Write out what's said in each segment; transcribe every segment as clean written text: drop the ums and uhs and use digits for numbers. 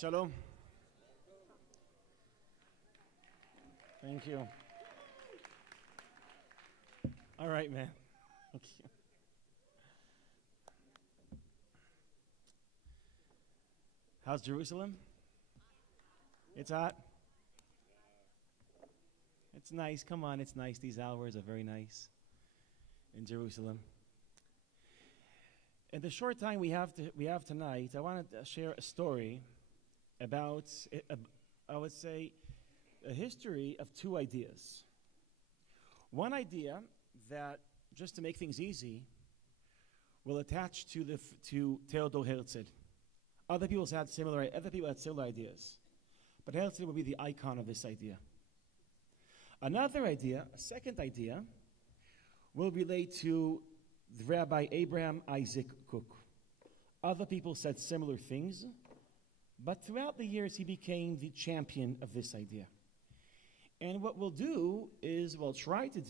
Shalom. Thank you. All right, man. Thank you. How's Jerusalem? It's hot? It's nice. Come on, it's nice. These hours are very nice in Jerusalem. In the short time we have tonight, I want to share a story about, I would say, a history of two ideas. One idea that, just to make things easy, will attach to Theodor Herzl. Other people had similar ideas, but Herzl will be the icon of this idea. Another idea, a second idea, will relate to Rabbi Abraham Isaac Kook. Other people said similar things, but throughout the years he became the champion of this idea. And what we'll try to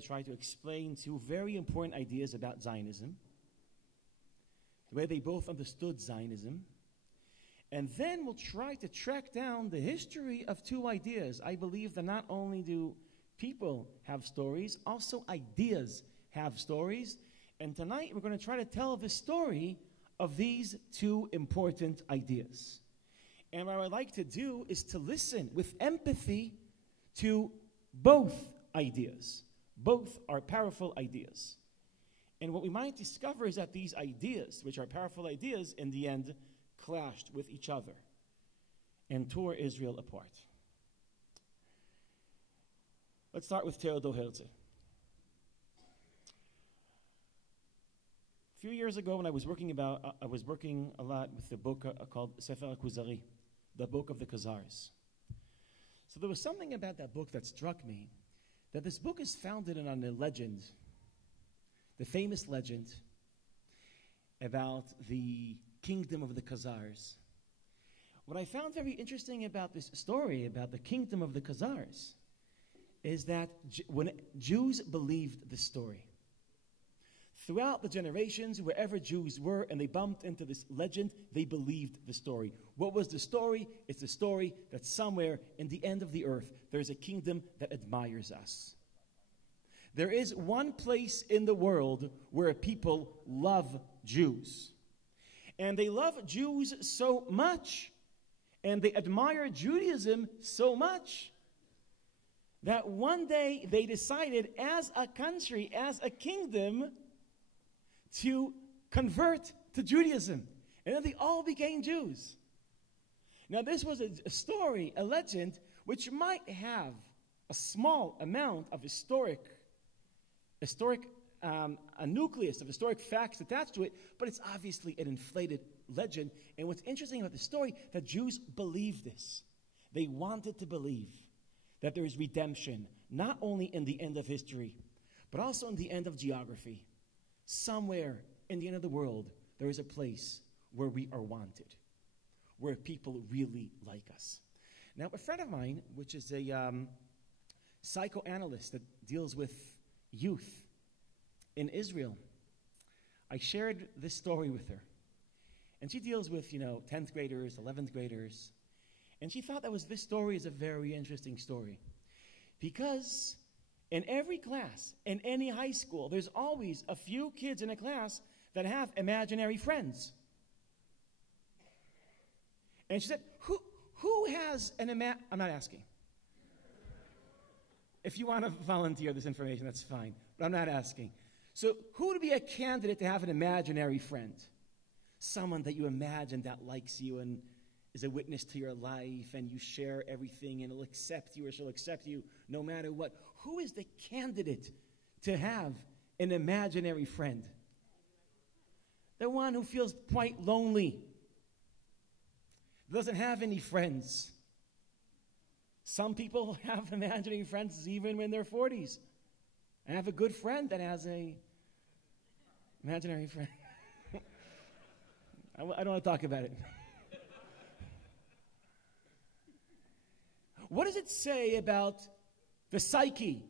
try to explain two very important ideas about Zionism, the way they both understood Zionism, and then we'll try to track down the history of two ideas. I believe that not only do people have stories, also ideas have stories, and tonight we're going to try to tell the story of these two important ideas. And what I'd like to do is to listen with empathy to both ideas. Both are powerful ideas. And what we might discover is that these ideas, which are powerful ideas, in the end clashed with each other and tore Israel apart. Let's start with Theodor Herzl. A few years ago, when I was working a lot with the book called Sefer HaKuzari, the book of the Kazars. So there was something about that book that struck me, that this book is founded on a legend, the famous legend about the kingdom of the Kazars. What I found very interesting about this story, about the kingdom of the Kazars, is that when Jews believed the story, throughout the generations, wherever Jews were, and they bumped into this legend, they believed the story. What was the story? It's the story that somewhere in the end of the earth, there's a kingdom that admires us. There is one place in the world where people love Jews. And they love Jews so much, and they admire Judaism so much, that one day they decided as a country, as a kingdom, to convert to Judaism. And then they all became Jews. Now this was a story, a legend, which might have a small amount of a nucleus of historic facts attached to it, but it's obviously an inflated legend. And what's interesting about the story, that Jews believed this. They wanted to believe that there is redemption, not only in the end of history, but also in the end of geography. Somewhere in the end of the world, there is a place where we are wanted, where people really like us. Now, a friend of mine, which is a psychoanalyst that deals with youth in Israel, I shared this story with her. And she deals with, 10th graders, 11th graders. And she thought this story is a very interesting story. Because in every class, in any high school, there's always a few kids in a class that have imaginary friends. And she said, who has an I'm not asking. If you want to volunteer this information, that's fine. But I'm not asking. So who would be a candidate to have an imaginary friend? Someone that you imagine that likes you and is a witness to your life, and you share everything, and will accept you or she'll accept you no matter what. Who is the candidate to have an imaginary friend? The one who feels quite lonely, doesn't have any friends. Some people have imaginary friends even when they're 40s. I have a good friend that has a imaginary friend. I don't want to talk about it. What does it say about the psyche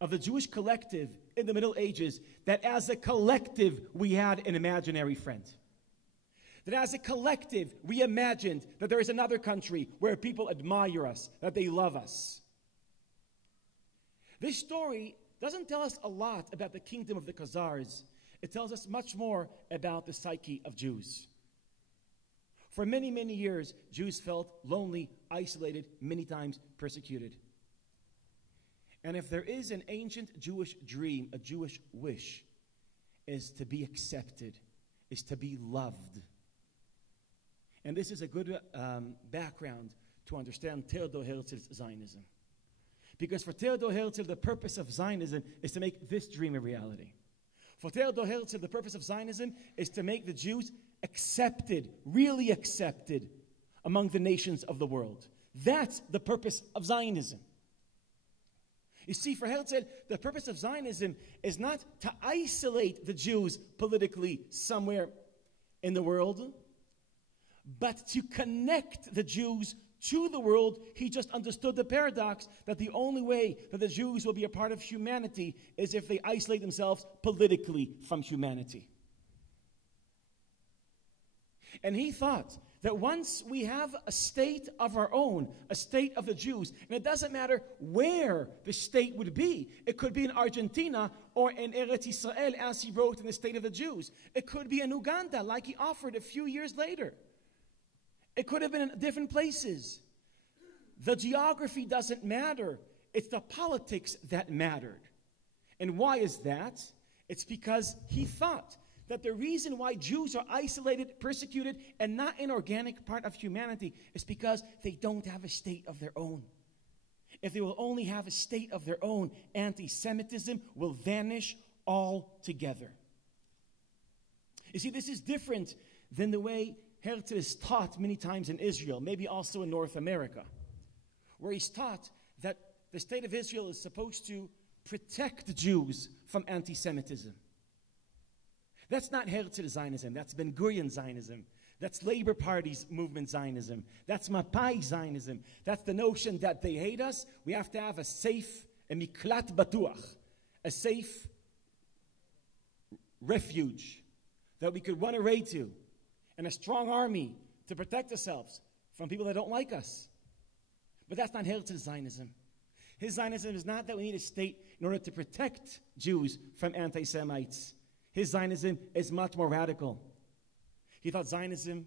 of the Jewish collective in the Middle Ages that as a collective we had an imaginary friend? That as a collective, we imagined that there is another country where people admire us, that they love us. This story doesn't tell us a lot about the kingdom of the Kazars. It tells us much more about the psyche of Jews. For many, many years, Jews felt lonely, isolated, many times persecuted. And if there is an ancient Jewish dream, a Jewish wish, is to be accepted, is to be loved. And this is a good background to understand Theodor Herzl's Zionism. Because for Theodor Herzl, the purpose of Zionism is to make this dream a reality. For Theodor Herzl, the purpose of Zionism is to make the Jews accepted, really accepted among the nations of the world. That's the purpose of Zionism. You see, for Herzl, the purpose of Zionism is not to isolate the Jews politically somewhere in the world, but to connect the Jews to the world. He just understood the paradox that the only way that the Jews will be a part of humanity is if they isolate themselves politically from humanity. And he thought that once we have a state of our own, a state of the Jews, and it doesn't matter where the state would be. It could be in Argentina or in Eretz Israel, as he wrote in the State of the Jews. It could be in Uganda, like he offered a few years later. It could have been in different places. The geography doesn't matter. It's the politics that mattered. And why is that? It's because he thought that the reason why Jews are isolated, persecuted, and not an organic part of humanity is because they don't have a state of their own. If they will only have a state of their own, anti-Semitism will vanish altogether. You see, this is different than the way Herzl is taught many times in Israel, maybe also in North America, where he's taught that the state of Israel is supposed to protect the Jews from anti-Semitism. That's not Herzl Zionism. That's Ben-Gurion Zionism. That's Labor Party's movement Zionism. That's Mapai Zionism. That's the notion that they hate us. We have to have a safe, a miklat batuach, a safe refuge that we could run away to, and a strong army to protect ourselves from people that don't like us. But that's not Herzl Zionism. His Zionism is not that we need a state in order to protect Jews from anti-Semites. His Zionism is much more radical. He thought Zionism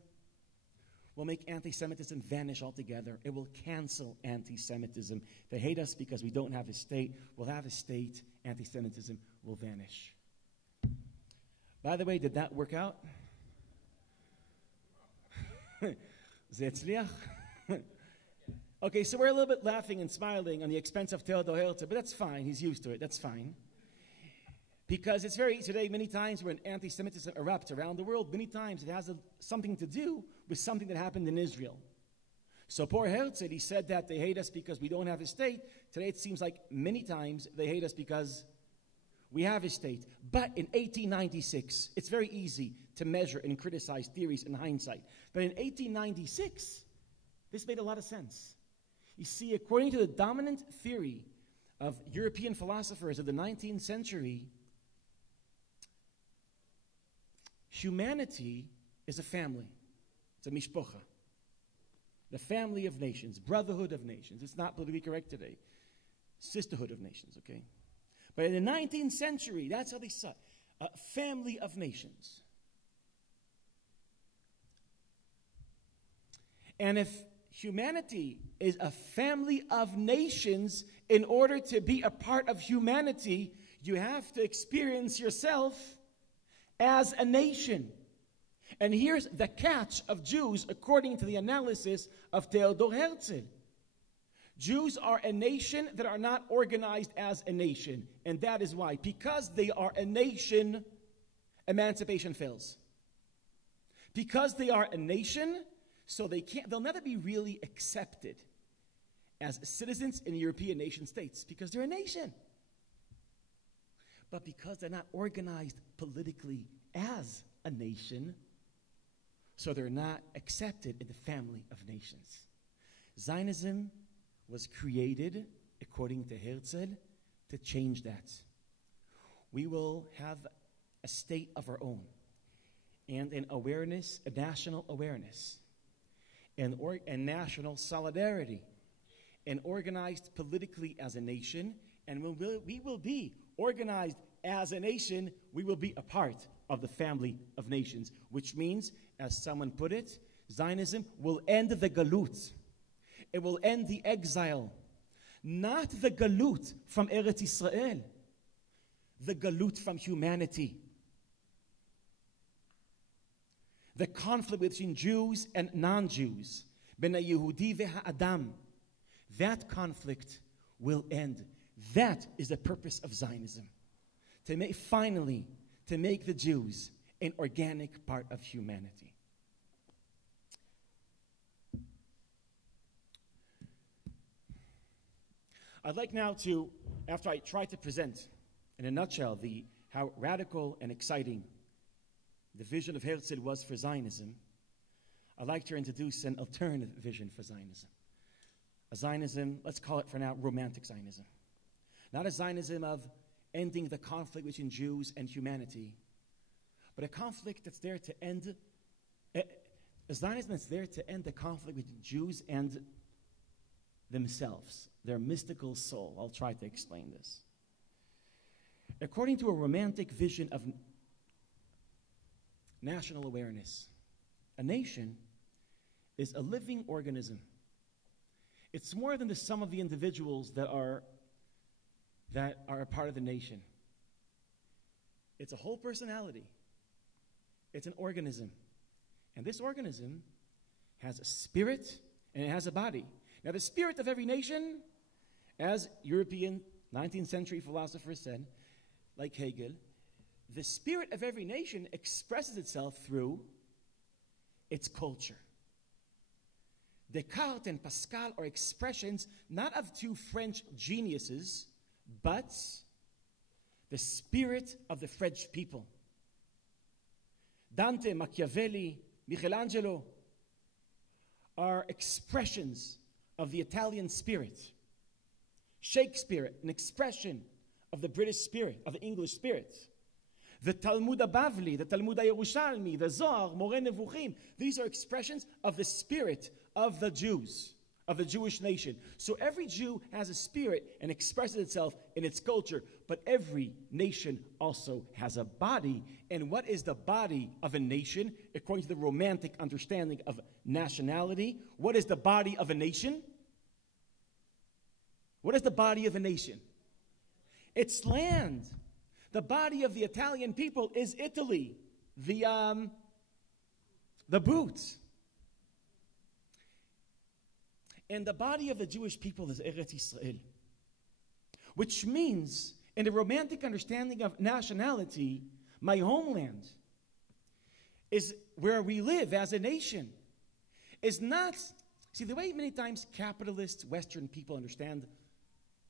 will make anti-Semitism vanish altogether. It will cancel anti-Semitism. They hate us because we don't have a state. We'll have a state. Anti-Semitism will vanish. By the way, did that work out? Okay, so we're a little bit laughing and smiling on the expense of Theodor Herzl, but that's fine. He's used to it. That's fine. Because it's very, today, many times when anti-Semitism erupts around the world, many times it has something to do with something that happened in Israel. So poor Herzl, he said that they hate us because we don't have a state. Today it seems like many times they hate us because we have a state. But in 1896, it's very easy to measure and criticize theories in hindsight. But in 1896, this made a lot of sense. You see, according to the dominant theory of European philosophers of the 19th century, humanity is a family. It's a mishpocha. The family of nations, brotherhood of nations. It's not politically correct today. Sisterhood of nations, okay? But in the 19th century, that's how they saw it. A family of nations. And if humanity is a family of nations, in order to be a part of humanity, you have to experience yourself as a nation. And here's the catch of Jews according to the analysis of Theodor Herzl. Jews are a nation that are not organized as a nation. And that is why. Because they are a nation, emancipation fails. Because they are a nation, so they'll never be really accepted as citizens in European nation states. Because they're a nation. But because they're not organized politically as a nation, so they're not accepted in the family of nations. Zionism was created, according to Herzl, to change that. We will have a state of our own. and an awareness, a national awareness, and national solidarity, and organized politically as a nation. And when we will be organized as a nation, we will be a part of the family of nations, which means, as someone put it, Zionism will end the galut. It will end the exile. Not the galut from Eretz Israel, the galut from humanity. The conflict between Jews and non-Jews, b'nei Yehudi ve'ha'adam, that conflict will end. That is the purpose of Zionism. Finally, to make the Jews an organic part of humanity. I'd like now to, after I try to present in a nutshell how radical and exciting the vision of Herzl was for Zionism, I'd like to introduce an alternative vision for Zionism. A Zionism, let's call it for now, romantic Zionism. Not a Zionism of ending the conflict between Jews and humanity, but a conflict that's there to end, a Zionism that's there to end the conflict between Jews and themselves, their mystical soul. I'll try to explain this. According to a romantic vision of national awareness, a nation is a living organism. It's more than the sum of the individuals that are a part of the nation. It's a whole personality. It's an organism. And this organism has a spirit and it has a body. Now, the spirit of every nation, as European 19th century philosophers said, like Hegel, the spirit of every nation expresses itself through its culture. Descartes and Pascal are expressions not of two French geniuses, but the spirit of the French people. Dante, Machiavelli, Michelangelo are expressions of the Italian spirit. Shakespeare, an expression of the British spirit, of the English spirit. The Talmud Bavli, the Talmud Yerushalmi, the Zohar, Moreh Nevuchim, these are expressions of the spirit of the Jews, of the Jewish nation. So every Jew has a spirit and expresses itself in its culture, but every nation also has a body. And what is the body of a nation, according to the romantic understanding of nationality? What is the body of a nation? What is the body of a nation? It's land. The body of the Italian people is Italy, the boot. And the body of the Jewish people is Eretz Israel. Which means, in the romantic understanding of nationality, my homeland is where we live as a nation. Is not, see, the way many times capitalist Western people understand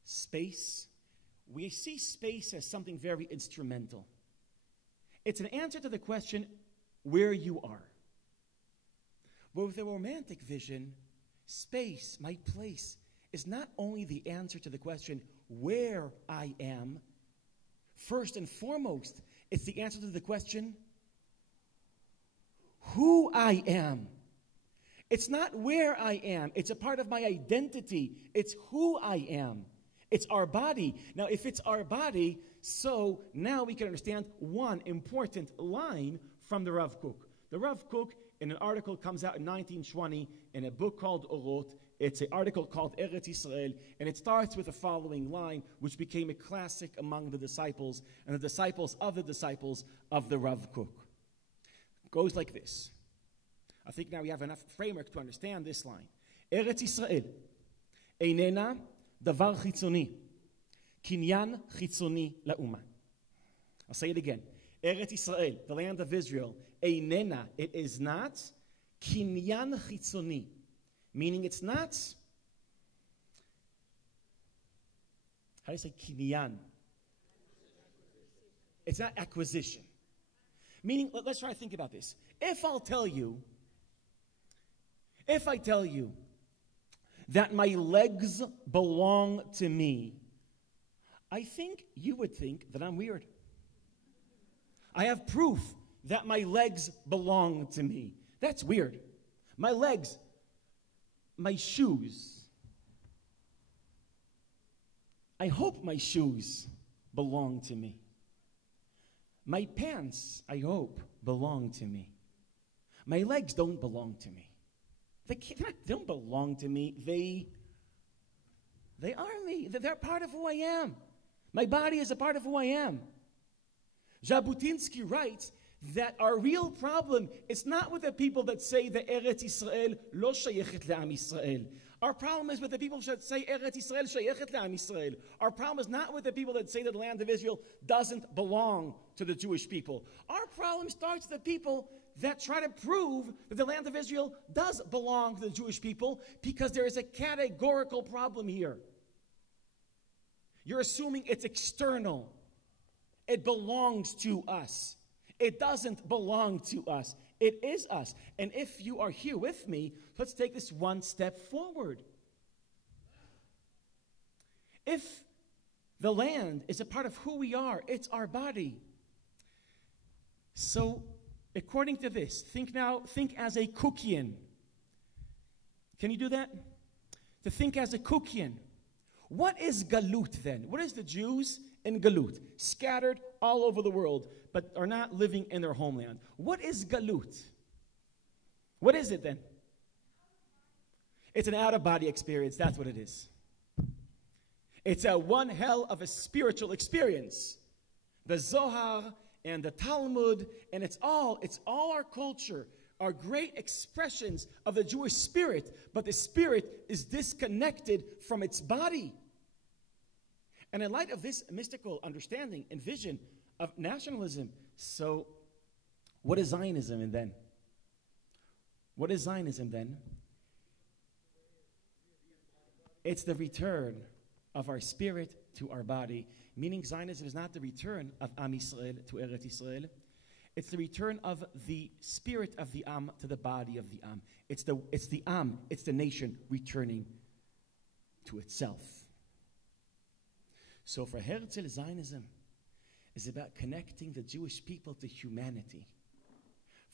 space, we see space as something very instrumental. It's an answer to the question, where you are. But with a romantic vision, space, my place, is not only the answer to the question, where I am. First and foremost, it's the answer to the question, who I am. It's not where I am. It's a part of my identity. It's who I am. It's our body. Now, if it's our body, so now we can understand one important line from the Rav Kook. The Rav Kook, in an article comes out in 1920, in a book called Orot, it's an article called Eretz Israel, and it starts with the following line, which became a classic among the disciples, and the disciples of the Rav Kook. It goes like this. I think now we have enough framework to understand this line. Eretz Israel, einena דבר חיצוני, קניין חיצוני לאומה. I'll say it again. Eretz Israel, the land of Israel, einena, it is not, קניין חיצוני, meaning it's not, how do you say קניין? It's not acquisition. Meaning, let's try to think about this. If I tell you that my legs belong to me, I think you would think that I'm weird. I have proof that my legs belong to me. That's weird. My legs, my shoes. I hope my shoes belong to me. My pants, I hope, belong to me. My legs don't belong to me. They don't belong to me. They are me. They're part of who I am. My body is a part of who I am. Jabotinsky writes that our real problem is not with the people that say the Eretz Yisrael lo shayechet le'am Yisrael. Our problem is with the people that say Eretz Yisrael shayechet le'am Yisrael. Our problem is not with the people that say that the land of Israel doesn't belong to the Jewish people. Our problem starts with the people that try to prove that the land of Israel does belong to the Jewish people, because there is a categorical problem here. You're assuming it's external. It belongs to us. It doesn't belong to us. It is us. And if you are here with me, let's take this one step forward. If the land is a part of who we are, it's our body. So, according to this, think as a Kukian. Can you do that? To think as a Kukian. What is Galut then? What is the Jews in Galut? Scattered all over the world, but are not living in their homeland. What is Galut? What is it then? It's an out-of-body experience. That's what it is. It's a one hell of a spiritual experience. The Zohar and the Talmud, and it's all our culture, are great expressions of the Jewish spirit, but the spirit is disconnected from its body. And in light of this mystical understanding and vision of nationalism, so what is Zionism then? What is Zionism then? It's the return of our spirit to our body, meaning Zionism is not the return of Am Yisrael to Eretz Yisrael. It's the return of the spirit of the Am to the body of the Am. It's the Am, it's the nation returning to itself. So for Herzl, Zionism is about connecting the Jewish people to humanity.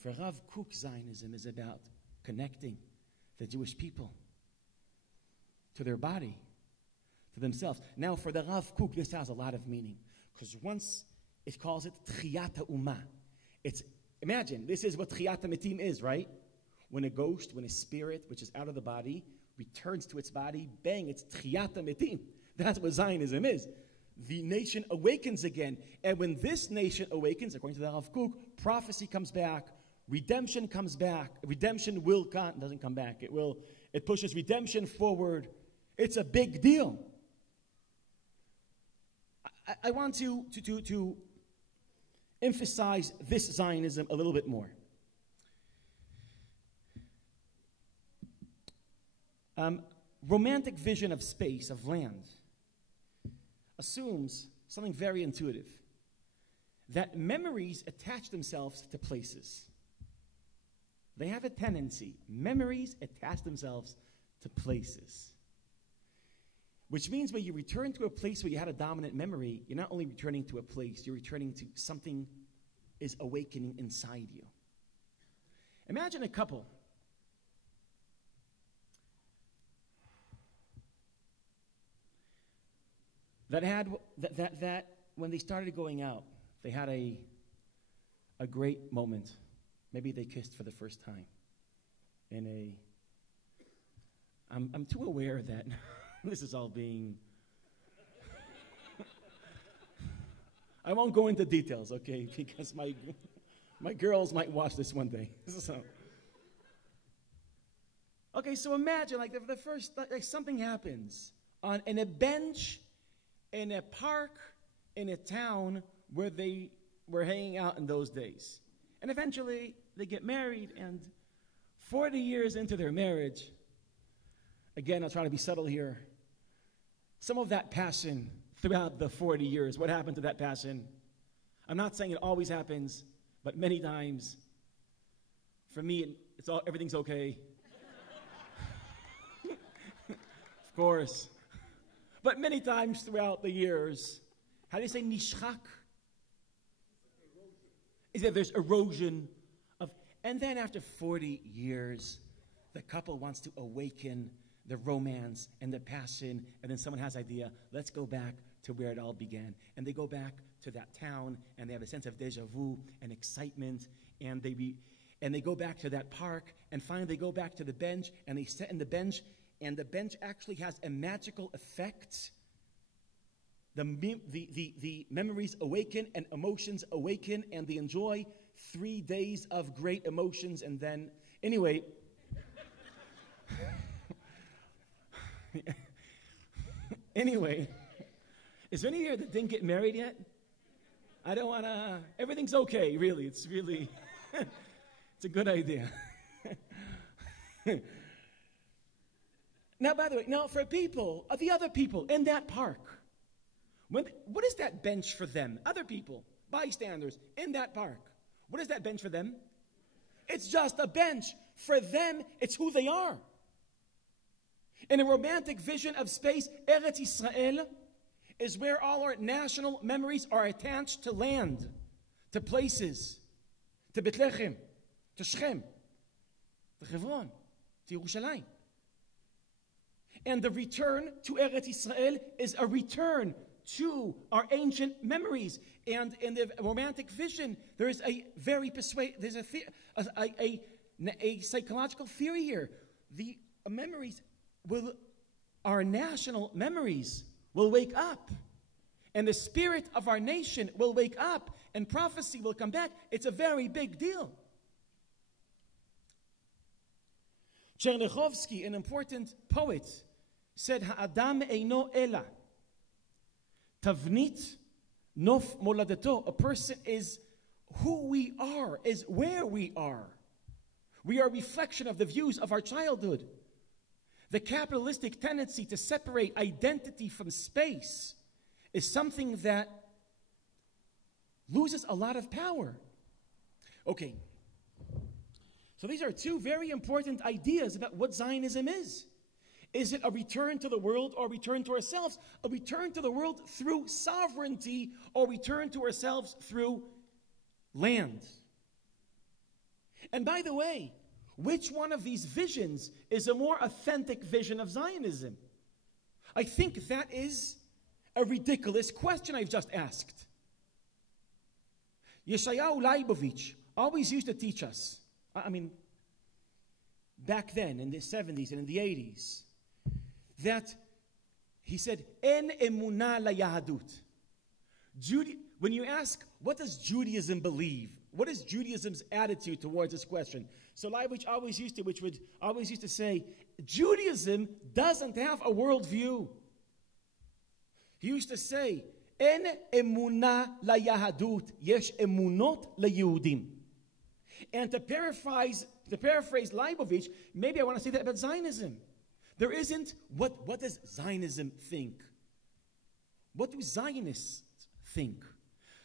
For Rav Kook, Zionism is about connecting the Jewish people to their body, to themselves. Now, for the Rav Kook, this has a lot of meaning, because once it calls it Tchiyat Ummah. Imagine, this is what Tchiyat HaMetim is, right? When a ghost, when a spirit, which is out of the body, returns to its body, bang, it's Tchiyat HaMetim. That's what Zionism is. The nation awakens again. And when this nation awakens, according to the Rav Kook, prophecy comes back, redemption comes back. Redemption doesn't come back. It pushes redemption forward. It's a big deal. I want to emphasize this Zionism a little bit more. Romantic vision of space, of land, assumes something very intuitive, that memories attach themselves to places. They have a tendency. Memories attach themselves to places. Which means when you return to a place where you had a dominant memory, you're not only returning to a place, you're returning to something is awakening inside you. Imagine a couple that when they started going out, they had a great moment. Maybe they kissed for the first time. I'm too aware that this is all being... I won't go into details, okay, because my girls might watch this one day. Okay, so imagine, like the first, like something happens in a bench, in a park, in a town where they were hanging out in those days. And eventually, they get married, and 40 years into their marriage, again, I'll try to be subtle here, some of that passion throughout the 40 years, what happened to that passion? I'm not saying it always happens, but many times, for me, everything's okay. Of course. But many times throughout the years, how do you say nishchak? is that there's erosion of, and then after 40 years, the couple wants to awaken the romance and the passion, and then someone has idea, let's go back to where it all began. And they go back to that town, and they have a sense of deja vu and excitement, and they go back to that park, and finally they go back to the bench, and they sit in the bench, and the bench actually has a magical effect. The memories awaken and emotions awaken, and they enjoy 3 days of great emotions, and then, anyway, anyway, is there any here that didn't get married yet? I don't want to, everything's okay, really. It's really, it's a good idea. Now, by the way, now for people, the other people in that park, what is that bench for them? Other people, bystanders in that park. What is that bench for them? It's just a bench. For them, it's who they are. In a romantic vision of space, Eretz Yisrael is where all our national memories are attached to land, to places, to Bethlehem, to Shechem, to Hebron, to Yerushalayim. And the return to Eretz Yisrael is a return to our ancient memories. And in the romantic vision, there is a very there's a psychological theory here. The memories our national memories will wake up. And the spirit of our nation will wake up, and prophecy will come back. It's a very big deal. Chernichovsky, an important poet, said, Ha'adam eino ela, tavnit nof moladeto. A person is who we are, is where we are. We are a reflection of the views of our childhood. The capitalistic tendency to separate identity from space is something that loses a lot of power. Okay. So these are two very important ideas about what Zionism is. Is it a return to the world or a return to ourselves? A return to the world through sovereignty or return to ourselves through land? And by the way, which one of these visions is a more authentic vision of Zionism? I think that is a ridiculous question I've just asked. Yeshayahu Leibovich always used to teach us, back then in the 70s and in the 80s, that he said, En emunah layahadut. When you ask, what does Judaism believe? What is Judaism's attitude towards this question? So Leibovich always used to say, Judaism doesn't have a worldview. He used to say, En emunah layahadut, yesh emunot layehudim. And to paraphrase Leibovich, maybe I want to say that about Zionism. There isn't, what does Zionism think? What do Zionists think?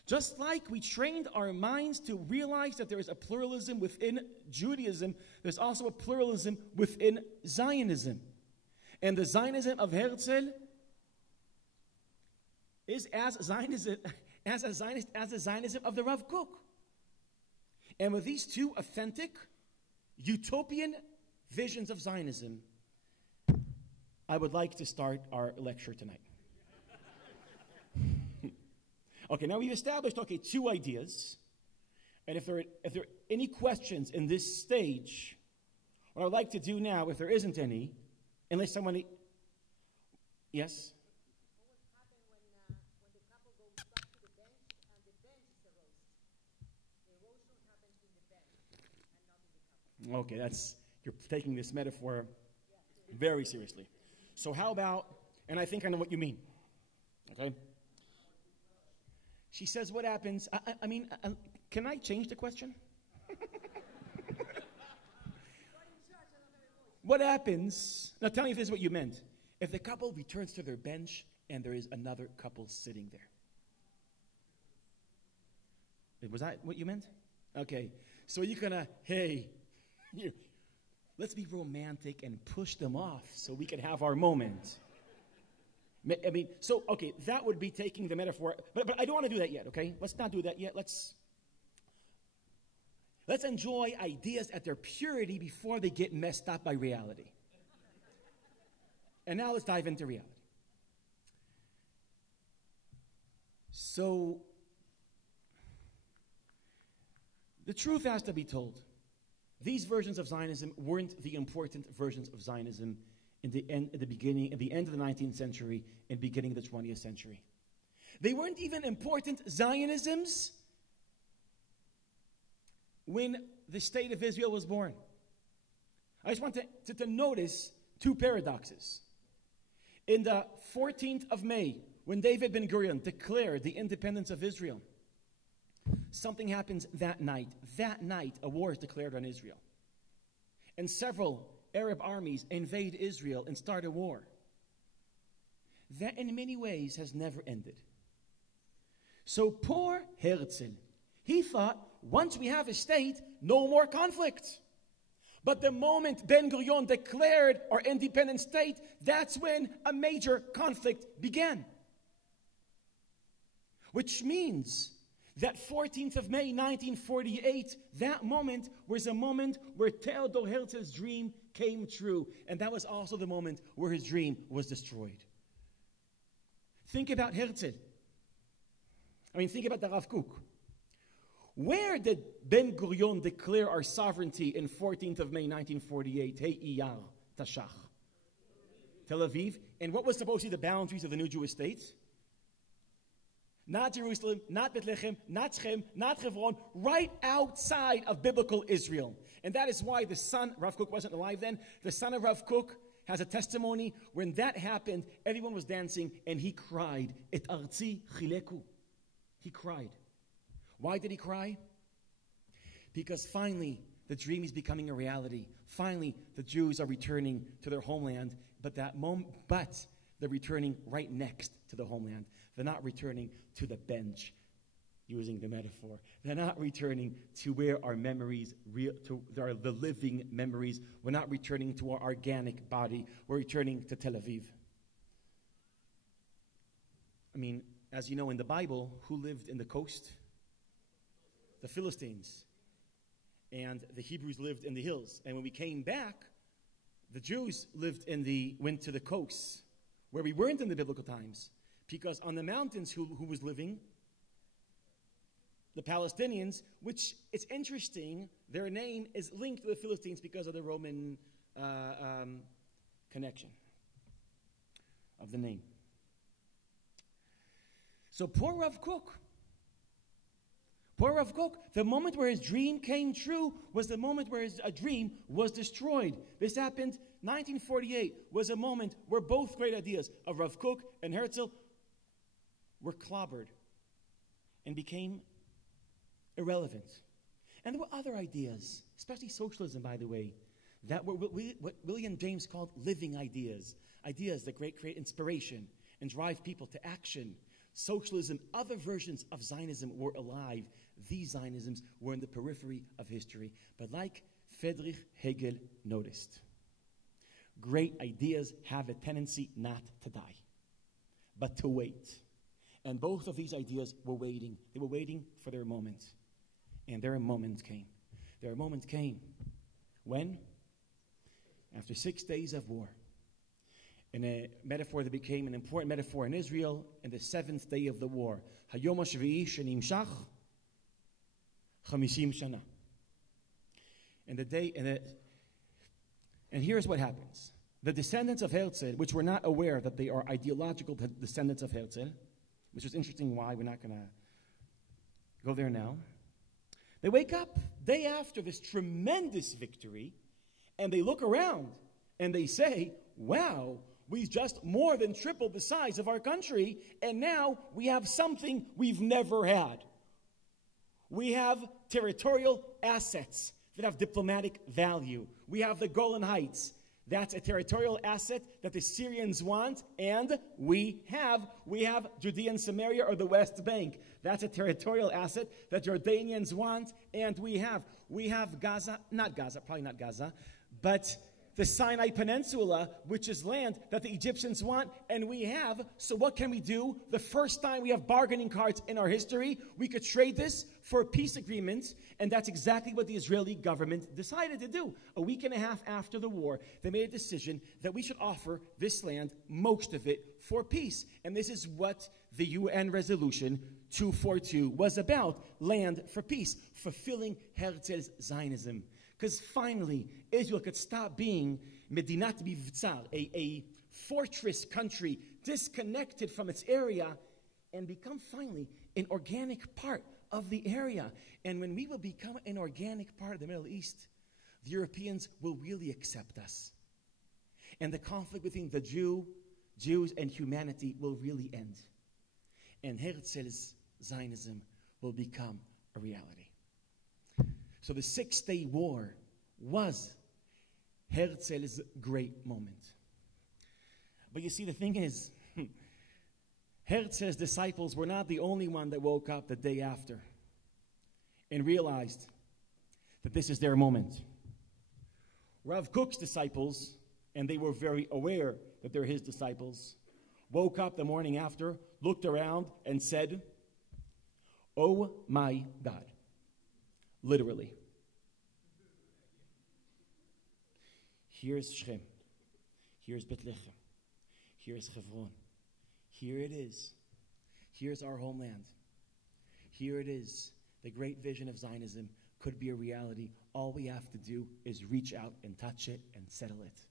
Just like we trained our minds to realize that there is a pluralism within Judaism, there's also a pluralism within Zionism. And the Zionism of Herzl is as a Zionism of the Rav Kook. And with these two authentic, utopian visions of Zionism, I would like to start our lecture tonight. Okay, now we've established, two ideas. And if there are any questions in this stage, what I'd like to do now, if there isn't any, unless somebody... Yes? What happens when the couple goes back to the bench and the bench is the roast? The erosion happens in the bench and not in the couple. Okay, you're taking this metaphor very seriously. So how about, and I think I know what you mean, okay? She says, what happens, can I change the question? What happens, now tell me if this is what you meant, if the couple returns to their bench and there is another couple sitting there? Was that what you meant? Okay, so you're gonna, let's be romantic and push them off so we can have our moment. That would be taking the metaphor, but I don't want to do that yet, okay? Let's not do that yet. Let's enjoy ideas at their purity before they get messed up by reality. And now let's dive into reality. So, the truth has to be told. These versions of Zionism weren't the important versions of Zionism at the end of the 19th century and beginning of the 20th century. They weren't even important Zionisms when the state of Israel was born. I just want to notice two paradoxes. In the 14th of May, when David Ben Gurion declared the independence of Israel, something happens that night. That night, a war is declared on Israel. And several Arab armies invade Israel and start a war. That, in many ways, has never ended. So poor Herzl, he thought, once we have a state, no more conflict. But the moment Ben Gurion declared our independent state, that's when a major conflict began. Which means that 14th of May, 1948, that moment was a moment where Theodor Herzl's dream came true. And that was also the moment where his dream was destroyed. Think about Herzl. Think about the Rav Kook. Where did Ben Gurion declare our sovereignty in 14th of May, 1948? Hey, Iyar, Tashach. Tel Aviv. And what was supposed to be the boundaries of the new Jewish state? Not Jerusalem, not Bethlehem, not Shechem, not Hebron, right outside of biblical Israel. And that is why the son, Rav Kook wasn't alive then, the son of Rav Kook has a testimony. When that happened, everyone was dancing and he cried, Et arzi chileku. He cried. Why did he cry? Because finally, the dream is becoming a reality. Finally, the Jews are returning to their homeland, but they're returning right next to the homeland. They're not returning to the bench, using the metaphor. They're not returning to where our memories, the living memories. We're not returning to our organic body. We're returning to Tel Aviv. As you know in the Bible, who lived in the coast? The Philistines. And the Hebrews lived in the hills. And when we came back, the Jews went to the coasts, where we weren't in the biblical times. Because on the mountains, who was living? The Palestinians, which it's interesting, their name is linked to the Philistines because of the Roman connection of the name. So poor Rav Kook, the moment where his dream came true was the moment where his dream was destroyed. This happened 1948, was a moment where both great ideas of Rav Kook and Herzl were clobbered and became irrelevant. And there were other ideas, especially socialism, by the way, that were what William James called living ideas, ideas that create inspiration and drive people to action. Socialism, other versions of Zionism were alive. These Zionisms were in the periphery of history. But like Friedrich Hegel noticed, great ideas have a tendency not to die, but to wait. And both of these ideas were waiting. They were waiting for their moment. And their moment came. Their moment came. When? After 6 days of war. In a metaphor that became an important metaphor in Israel, in the 7th day of the war. Hayom HaShvi'i Shenimshach 50 Shana. And here's what happens. The descendants of Herzl, which were not aware that they are ideological descendants of Herzl, which is interesting why, we're not going to go there now. They wake up day after this tremendous victory, and they look around, and they say, wow, we've just more than tripled the size of our country, and now we have something we've never had. We have territorial assets that have diplomatic value. We have the Golan Heights. That's a territorial asset that the Syrians want, and we have Judea and Samaria, or the West Bank. That's a territorial asset that Jordanians want, and we have Gaza, probably not Gaza, but the Sinai Peninsula, which is land that the Egyptians want, and we have. So what can we do? The first time we have bargaining cards in our history, we could trade this for a peace agreement, and that's exactly what the Israeli government decided to do. A week and a half after the war, they made a decision that we should offer this land, most of it, for peace. And this is what the UN Resolution 242 was about, land for peace, fulfilling Herzl's Zionism. Because finally, Israel could stop being Medinat Bivtzar, a fortress country disconnected from its area, and become finally an organic part of the area. And when we will become an organic part of the Middle East, the Europeans will really accept us. And the conflict between the Jews and humanity will really end. And Herzl's Zionism will become a reality. So the Six-Day War was Herzl's great moment. But you see, the thing is, Herzl's disciples were not the only one that woke up the day after and realized that this is their moment. Rav Kook's disciples, and they were very aware that they're his disciples, woke up the morning after, looked around, and said, "Oh my God." Literally. Here's Shem. Here's Bethlehem. Here's Hebron. Here it is. Here's our homeland. Here it is. The great vision of Zionism could be a reality. All we have to do is reach out and touch it and settle it.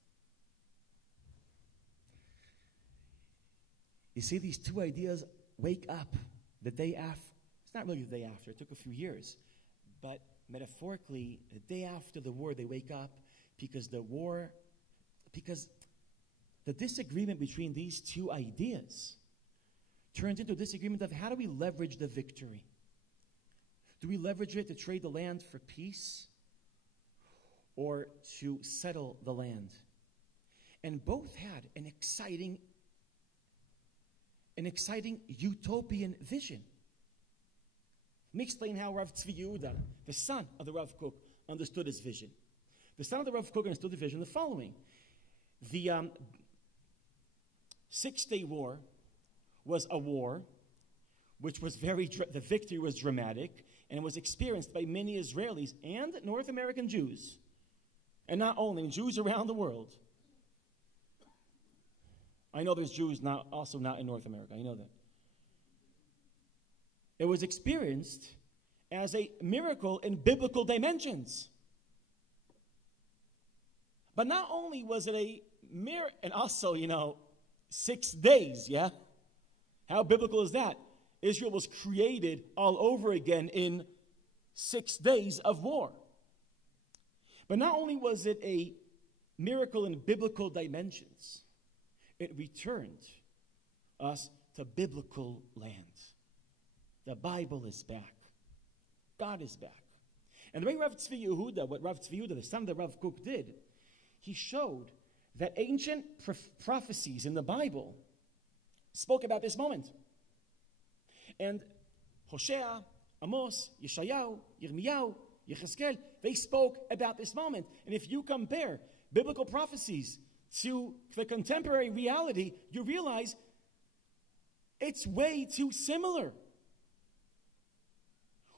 You see, these two ideas wake up the day after. It's not really the day after. It took a few years. But metaphorically, the day after the war, they wake up because the disagreement between these two ideas turns into a disagreement of how do we leverage the victory? Do we leverage it to trade the land for peace or to settle the land? And both had an exciting utopian vision. Let me explain how Rav Tzvi Yehuda, the son of the Rav Kook, understood his vision. The son of the Rav Kook understood the vision the following. The Six-Day War was a war which was the victory was dramatic, and it was experienced by many Israelis and North American Jews, and not only Jews around the world. I know there's Jews also not in North America. I know that. It was experienced as a miracle in biblical dimensions. But not only was it a miracle, and also, 6 days, yeah? How biblical is that? Israel was created all over again in 6 days of war. But not only was it a miracle in biblical dimensions, it returned us to biblical land. The Bible is back. God is back. And the way Rav Tzvi Yehuda, the son of the Rav Kook, did, he showed that ancient prophecies in the Bible spoke about this moment. And Hosea, Amos, Yeshayahu, Yirmiyahu, Yechezkel, they spoke about this moment. And if you compare biblical prophecies to the contemporary reality, you realize it's way too similar.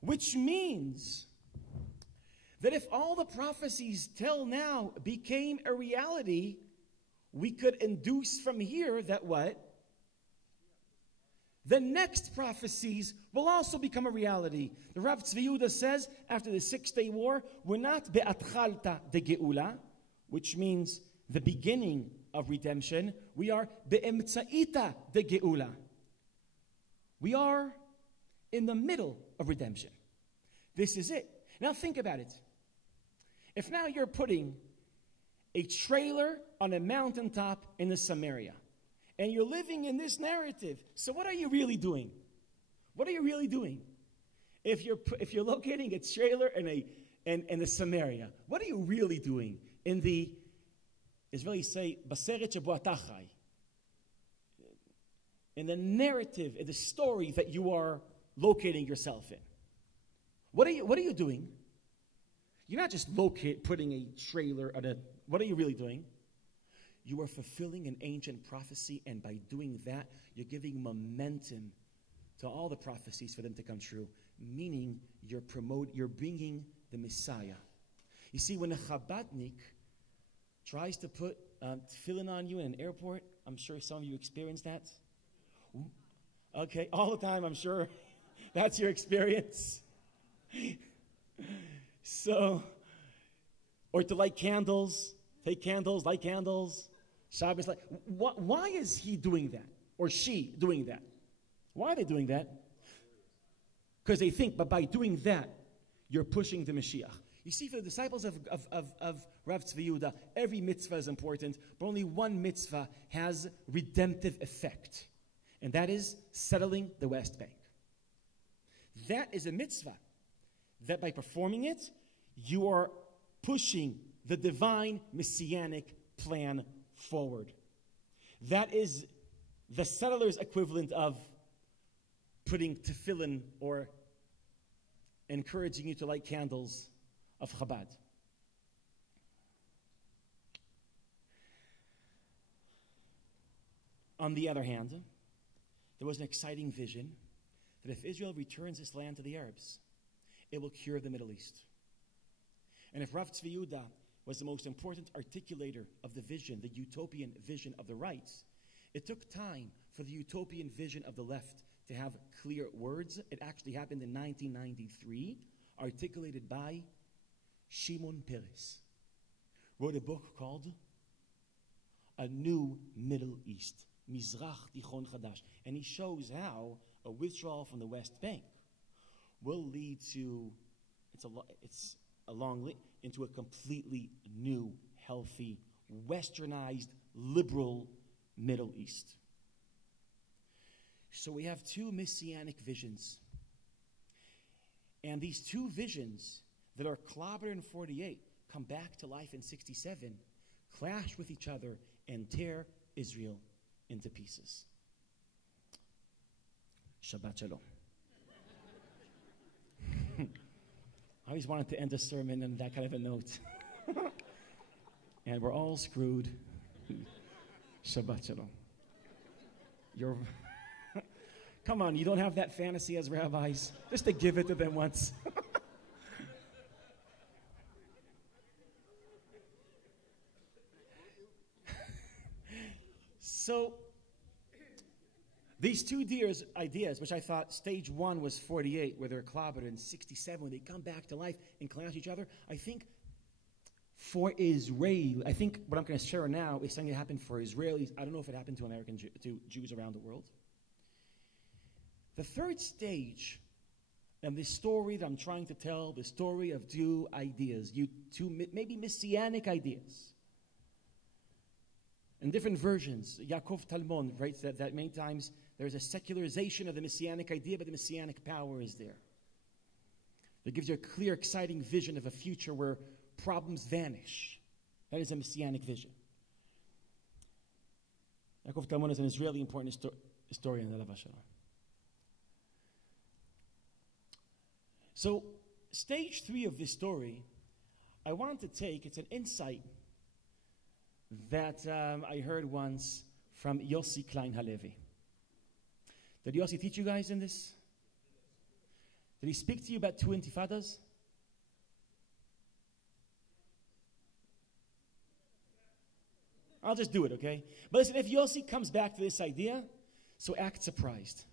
Which means that if all the prophecies till now became a reality, we could induce from here that what? The next prophecies will also become a reality. The Rav Tzvi Yehuda says, after the 6-day war, we're not be'atchalta de geula, which means the beginning of redemption. We are be'emtsaita de geula. We are in the middle of redemption. This is it. Now think about it. If now you're putting a trailer on a mountaintop in the Samaria, and you're living in this narrative, so what are you really doing? What are you really doing? If you're locating a trailer in a Samaria, what are you really doing? In the Israelis say, Baseret shebo ata chai. In the narrative, in the story that you are locating yourself in. What are you doing? You're not just putting a trailer on a. What are you really doing? You are fulfilling an ancient prophecy, and by doing that, you're giving momentum to all the prophecies for them to come true. meaning you're bringing the Messiah. You see, when a Chabadnik tries to put tefillin on you in an airport, I'm sure some of you experience that. Okay, all the time, I'm sure. That's your experience. So, or to light candles, take candles, light candles. Shabbos, like, why is he doing that? Or she doing that? Why are they doing that? Because they think, but by doing that, you're pushing the Mashiach. You see, for the disciples of Rav Tzvi Yehuda, every mitzvah is important, but only one mitzvah has redemptive effect. And that is settling the West Bank. That is a mitzvah that by performing it, you are pushing the divine messianic plan forward. That is the settler's equivalent of putting tefillin or encouraging you to light candles of Chabad. On the other hand, there was an exciting vision that if Israel returns this land to the Arabs, it will cure the Middle East. And if Rav Tzvi Yehuda was the most important articulator of the vision, the utopian vision of the right, it took time for the utopian vision of the left to have clear words. It actually happened in 1993, articulated by Shimon Peres. Wrote a book called A New Middle East, Mizrach Tichon Chadash. And he shows how a withdrawal from the West Bank will lead to, into a completely new, healthy, westernized, liberal Middle East. So we have two messianic visions. And these two visions that are clobbered in 48 come back to life in 67, clash with each other, and tear Israel into pieces. Shabbat Shalom. I always wanted to end a sermon on that kind of a note. And we're all screwed. Shabbat Shalom. Come on, you don't have that fantasy as rabbis. Just to give it to them once. So, these two ideas, which I thought stage one was 48, where they're clobbered, and 67, when they come back to life and clash each other, I think for Israel, I think what I'm going to share now is something that happened for Israelis. I don't know if it happened to Jews around the world. The third stage of this story that I'm trying to tell, the story of two ideas, two maybe messianic ideas. In different versions, Yaakov Talmon writes that many times there's a secularization of the messianic idea, but the messianic power is there. That gives you a clear, exciting vision of a future where problems vanish. That is a messianic vision. Yaakov Talmon is an Israeli important historian. So, stage 3 of this story, I wanted to take, it's an insight that I heard once from Yossi Klein Halevi. Did Yossi teach you guys in this? Did he speak to you about 2 intifadas? I'll just do it, okay? But listen, if Yossi comes back to this idea, so act surprised.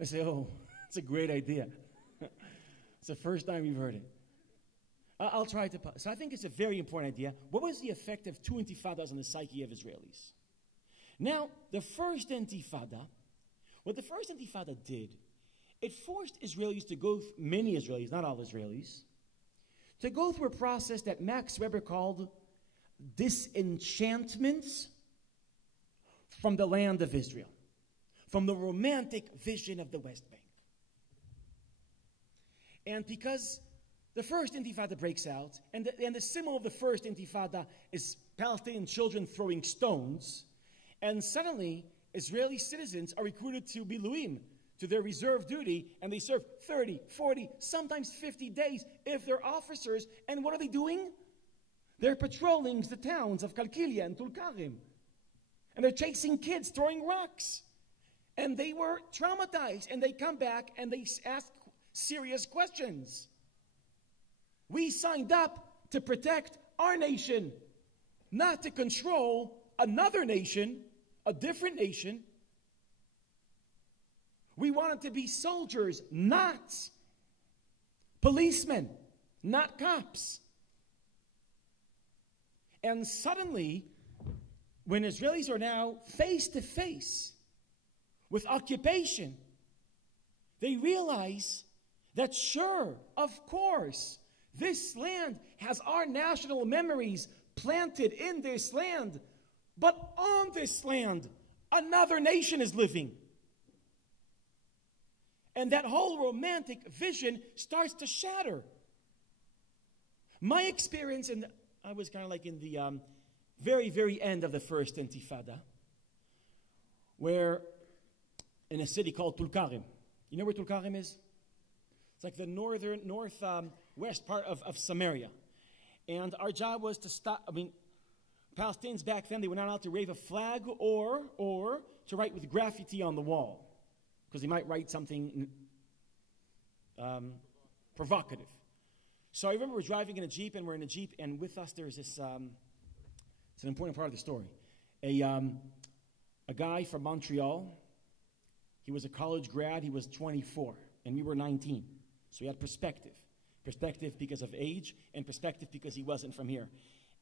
I say, oh, it's a great idea. It's the first time you've heard it. I'll try to. So I think it's a very important idea. What was the effect of 2 intifadas on the psyche of Israelis? Now, the first intifada, what the first intifada did, it forced Israelis to go, many Israelis, not all Israelis, to go through a process that Max Weber called disenchantment from the land of Israel, from the romantic vision of the West Bank. And because the first intifada breaks out, and the symbol of the first intifada is Palestinian children throwing stones, and suddenly Israeli citizens are recruited to Biluim, to their reserve duty, and they serve 30, 40, sometimes 50 days if they're officers. And what are they doing? They're patrolling the towns of Kalkilia and Tulkarim. And they're chasing kids, throwing rocks. And they were traumatized, and they come back and they ask serious questions. We signed up to protect our nation, not to control another nation, a different nation. We wanted to be soldiers, not policemen, not cops. And suddenly, when Israelis are now face to face with occupation, they realize that sure, of course, this land has our national memories planted in this land, but on this land, another nation is living. And that whole romantic vision starts to shatter. My experience, and I was kind of like in the very, very end of the first Intifada, where in a city called Tulkarem. You know where Tulkarem is? It's like the northwest part of Samaria. And our job was to stop, Palestinians back then, they were not allowed to wave a flag or to write with graffiti on the wall, because they might write something provocative. So I remember we're driving in a Jeep, and we're in a Jeep, and with us there's this, it's an important part of the story. A guy from Montreal, he was a college grad, he was 24, and we were 19. So he had perspective. Perspective because of age, and perspective because he wasn't from here.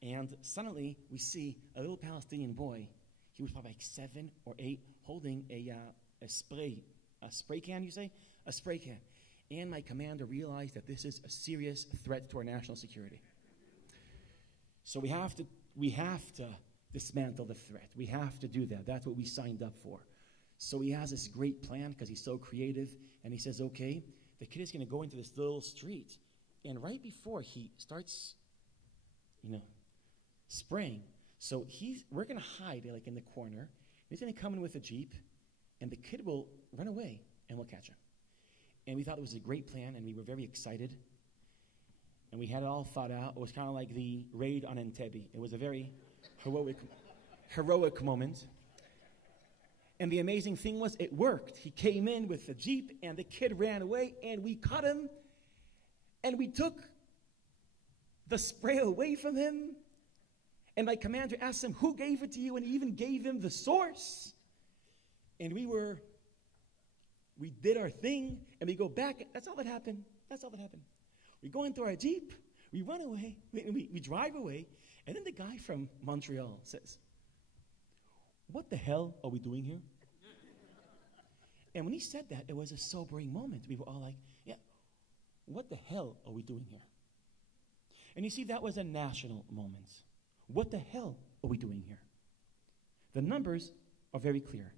And suddenly, we see a little Palestinian boy, he was probably like 7 or 8, holding a spray can, you say? A spray can. And my commander realized that this is a serious threat to our national security. So we have to dismantle the threat. We have to do that. That's what we signed up for. So he has this great plan because he's so creative, and he says, okay, the kid is going to go into this little street, and right before he starts, spraying, so we're going to hide like in the corner. He's going to come in with a Jeep, and the kid will run away, and we'll catch him. And we thought it was a great plan, and we were very excited. And we had it all thought out. It was kind of like the raid on Entebbe. It was a very heroic moment. And the amazing thing was, it worked. He came in with the Jeep, and the kid ran away, and we caught him, and we took the spray away from him. And my commander asked him, who gave it to you? And he even gave him the source. And we did our thing, and we go back. That's all that happened. That's all that happened. We go into our Jeep, we run away, we drive away, and then the guy from Montreal says, what the hell are we doing here? And when he said that, it was a sobering moment. We were all like, yeah, what the hell are we doing here? And you see, that was a national moment. What the hell are we doing here? The numbers are very clear.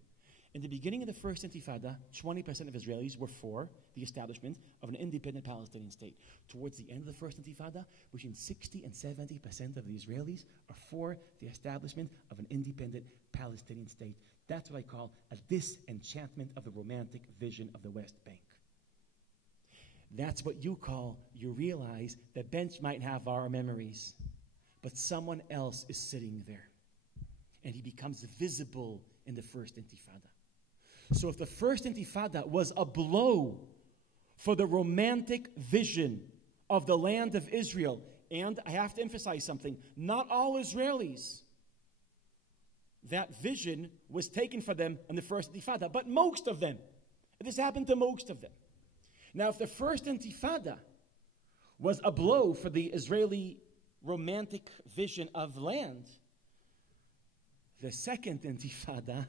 In the beginning of the first Intifada, 20% of Israelis were for the establishment of an independent Palestinian state. Towards the end of the first Intifada, between 60 and 70% of the Israelis are for the establishment of an independent Palestinian state. That's what I call a disenchantment of the romantic vision of the West Bank. That's what you realize that bench might have our memories, but someone else is sitting there. And he becomes visible in the first Intifada. So if the first Intifada was a blow for the romantic vision of the land of Israel, and I have to emphasize something, not all Israelis, that vision was taken for them in the first Intifada, but most of them. This happened to most of them. Now, if the first Intifada was a blow for the Israeli romantic vision of land, the second Intifada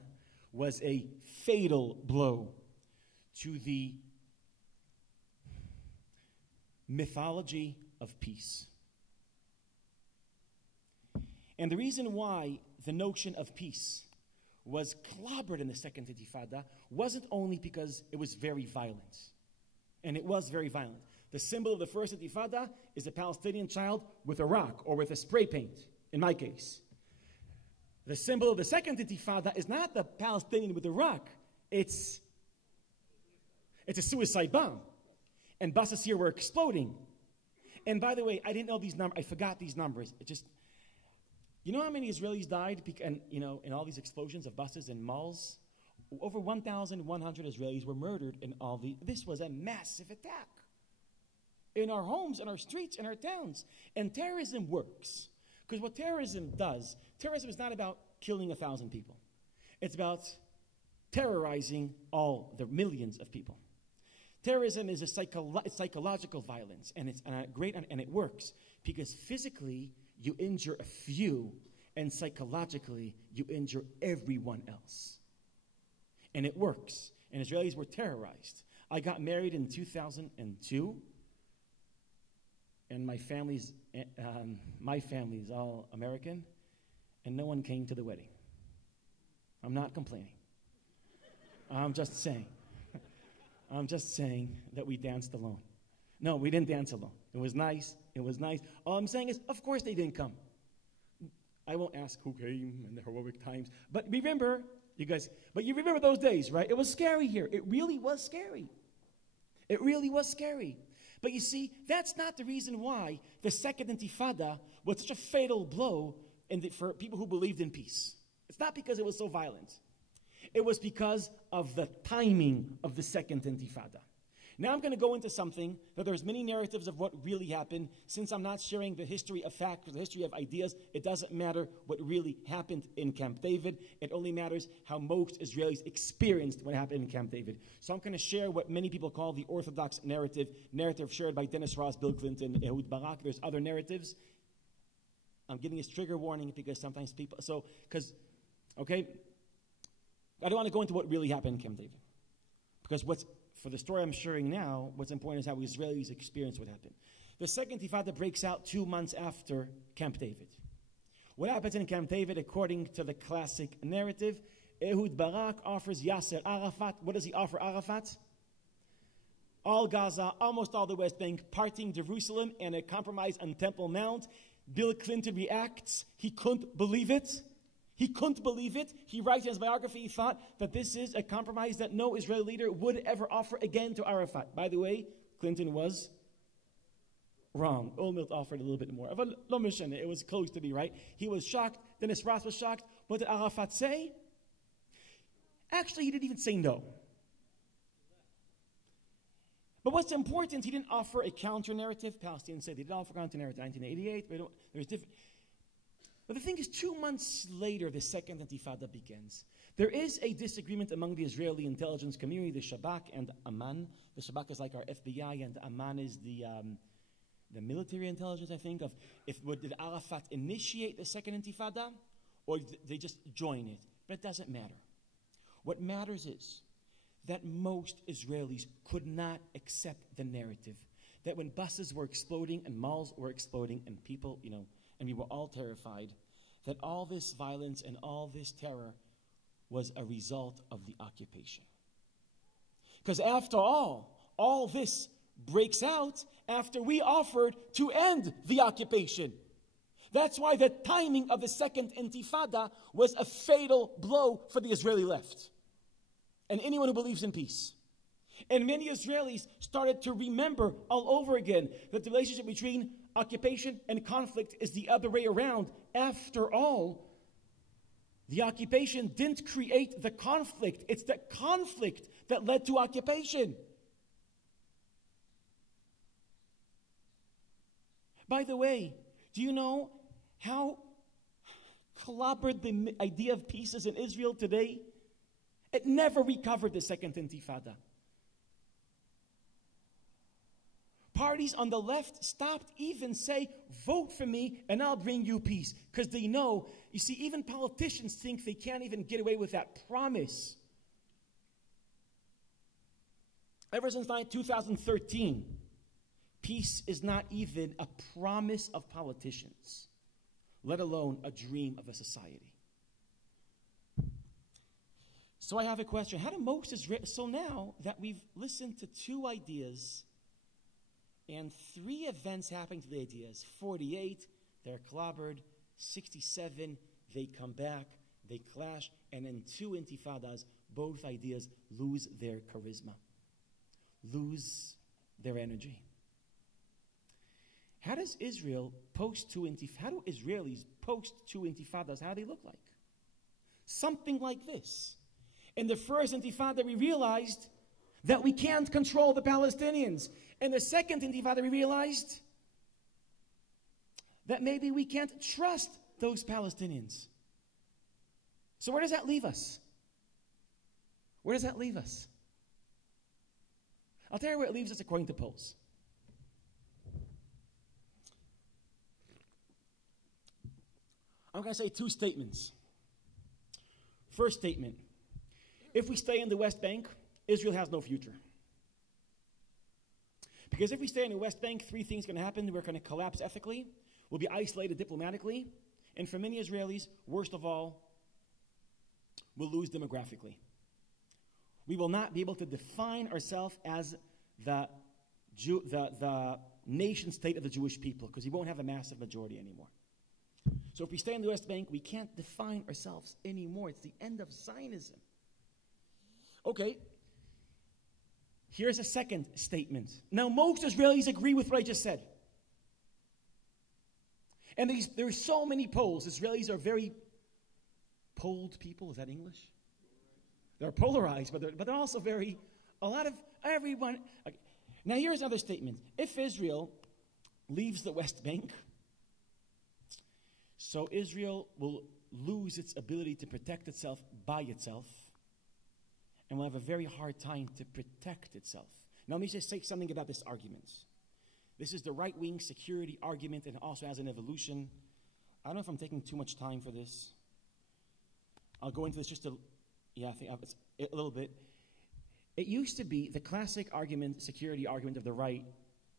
was a fatal blow to the mythology of peace. And the reason why the notion of peace was clobbered in the second Intifada wasn't only because it was very violent. And it was very violent. The symbol of the first Intifada is a Palestinian child with a rock or with a spray paint, in my case. The symbol of the second Intifada is not the Palestinian with the rock. It's a suicide bomb. And buses here were exploding. And by the way, I didn't know these numbers. I forgot these numbers. You know how many Israelis died in all these explosions of buses and malls? over 1,100 Israelis were murdered in all the. This was a massive attack in our homes, in our streets, in our towns. And terrorism works. Because what terrorism does, terrorism is not about killing 1,000 people. It's about terrorizing all the millions of people. Terrorism is a psychological violence, and it's great, and it works because physically you injure a few, and psychologically you injure everyone else. And it works. And Israelis were terrorized. I got married in 2002, and my family's all American, and no one came to the wedding. I'm not complaining. I'm just saying. I'm just saying that we danced alone. No, we didn't dance alone. It was nice. It was nice. All I'm saying is, of course they didn't come. I won't ask who came in the heroic times. But remember, you remember those days, right? It was scary here. It really was scary. It really was scary. But you see, that's not the reason why the Second Intifada was such a fatal blow for people who believed in peace. It's not because it was so violent. It was because of the timing of the Second Intifada. Now I'm going to go into something that there's many narratives of what really happened. Since I'm not sharing the history of facts, the history of ideas, it doesn't matter what really happened in Camp David. It only matters how most Israelis experienced what happened in Camp David. So I'm going to share what many people call the Orthodox narrative shared by Dennis Ross, Bill Clinton, Ehud Barak. There's other narratives. I'm giving this trigger warning because sometimes people, okay, I don't want to go into what really happened in Camp David. Because for the story I'm sharing now, what's important is how Israelis experience what happened. The Second Intifada breaks out 2 months after Camp David. What happens in Camp David, according to the classic narrative, Ehud Barak offers Yasser Arafat. What does he offer Arafat? All Gaza, almost all the West Bank, parting Jerusalem, and a compromise on Temple Mount. Bill Clinton reacts. He couldn't believe it. He couldn't believe it. He writes in his biography, he thought that this is a compromise that no Israeli leader would ever offer again to Arafat. By the way, Clinton was wrong. Olmert offered a little bit more. It was close to be right. He was shocked. Dennis Ross was shocked. What did Arafat say? Actually, he didn't even say no. But what's important, he didn't offer a counter-narrative. Palestinians say they didn't offer a counter-narrative in 1988. There's different. But the thing is, 2 months later, the Second Intifada begins. There is a disagreement among the Israeli intelligence community, the Shabak and Aman. The Shabak is like our FBI, and Aman is the military intelligence, I think, did Arafat initiate the Second Intifada, or did they just join it? But it doesn't matter. What matters is that most Israelis could not accept the narrative that when buses were exploding and malls were exploding and people, and we were all terrified, that all this violence and all this terror was a result of the occupation. Because after all this breaks out after we offered to end the occupation. That's why the timing of the Second Intifada was a fatal blow for the Israeli left and anyone who believes in peace. And many Israelis started to remember all over again that the relationship between occupation and conflict is the other way around. After all, the occupation didn't create the conflict. It's the conflict that led to occupation. By the way, do you know how clobbered the idea of peace is in Israel today? It never recovered the Second Intifada. Parties on the left stopped even say, vote for me and I'll bring you peace. Because they know, you see, even politicians think they can't even get away with that promise. Ever since 2013, peace is not even a promise of politicians, let alone a dream of a society. So I have a question. How do most Israelis, so now that we've listened to 2 ideas, and 3 events happening to the ideas. 48, they're clobbered. 67, they come back, they clash. And in 2 intifadas, both ideas lose their charisma, lose their energy. How does Israel post 2 intifadas? How do Israelis post 2 intifadas? How do they look like? Something like this. In the first Intifada, we realized that we can't control the Palestinians. In the second Intifada, we realized that maybe we can't trust those Palestinians. So where does that leave us? Where does that leave us? I'll tell you where it leaves us according to polls. I'm going to say two statements. First statement, if we stay in the West Bank, Israel has no future. Because if we stay in the West Bank, three things are going to happen. We're going to collapse ethically, we'll be isolated diplomatically, and for many Israelis, worst of all, we'll lose demographically. We will not be able to define ourselves as the nation state of the Jewish people, because we won't have a massive majority anymore. So if we stay in the West Bank, we can't define ourselves anymore. It's the end of Zionism. Okay, here's a second statement. Now, most Israelis agree with what I just said. And there are so many polls. Israelis are very polled people. Is that English? They're polarized, but they're also a lot of everyone. Okay. Now, here's another statement. If Israel leaves the West Bank, so Israel will lose its ability to protect itself by itself, and will have a very hard time to protect itself. Now, let me just say something about this argument. This is the right-wing security argument, and it also has an evolution. I don't know if I'm taking too much time for this. I'll go into this just a little bit. It used to be the classic argument, security argument of the right,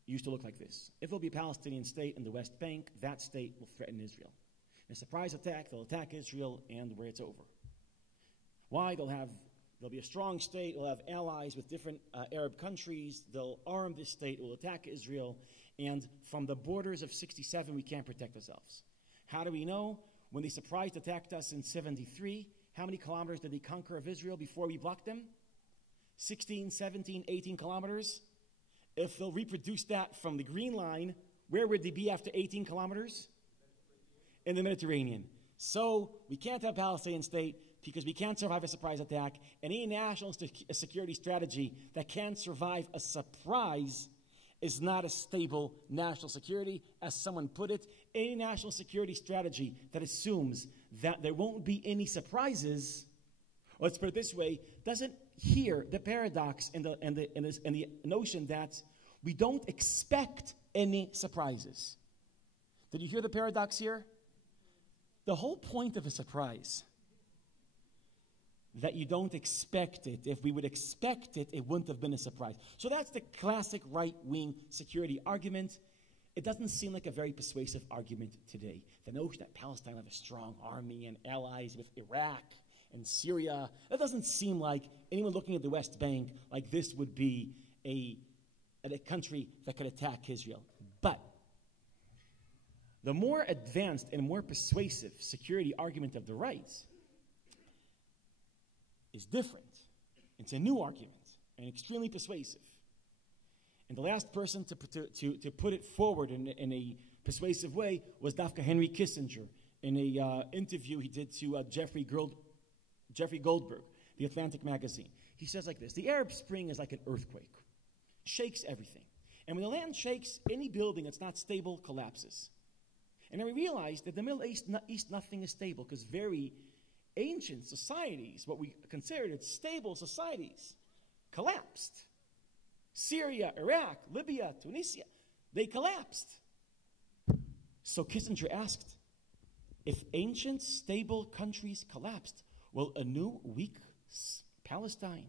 used to look like this. If there'll be a Palestinian state in the West Bank, that state will threaten Israel. In a surprise attack, they'll attack Israel, and where it's over. Why? There'll be a strong state, we'll have allies with different Arab countries, they'll arm this state, will attack Israel, and from the borders of 67, we can't protect ourselves. How do we know? When they surprise attacked us in 73, how many kilometers did they conquer of Israel before we blocked them? 16, 17, 18 kilometers. If they'll reproduce that from the Green Line, where would they be after 18 kilometers? In the Mediterranean. So we can't have a Palestinian state because we can't survive a surprise attack. And any national security strategy that can't survive a surprise is not a stable national security. As someone put it, any national security strategy that assumes that there won't be any surprises, let's put it this way, doesn't hear the paradox and the notion that we don't expect any surprises. Did you hear the paradox here? The whole point of a surprise, that you don't expect it. If we would expect it, it wouldn't have been a surprise. So that's the classic right-wing security argument. It doesn't seem like a very persuasive argument today. The notion that Palestine will have a strong army and allies with Iraq and Syria, that doesn't seem like anyone looking at the West Bank like this would be a country that could attack Israel. But the more advanced and more persuasive security argument of the right is different. It's a new argument and extremely persuasive. And the last person to put it forward in a persuasive way was Dafka Henry Kissinger in an interview he did to Jeffrey Goldberg, the Atlantic magazine. He says like this: the Arab Spring is like an earthquake, shakes everything. And when the land shakes, any building that's not stable collapses. And then we realized that the Middle East nothing is stable, because very ancient societies, what we considered stable societies, collapsed. Syria, Iraq, Libya, Tunisia, they collapsed. So Kissinger asked, if ancient stable countries collapsed, will a new weak Palestine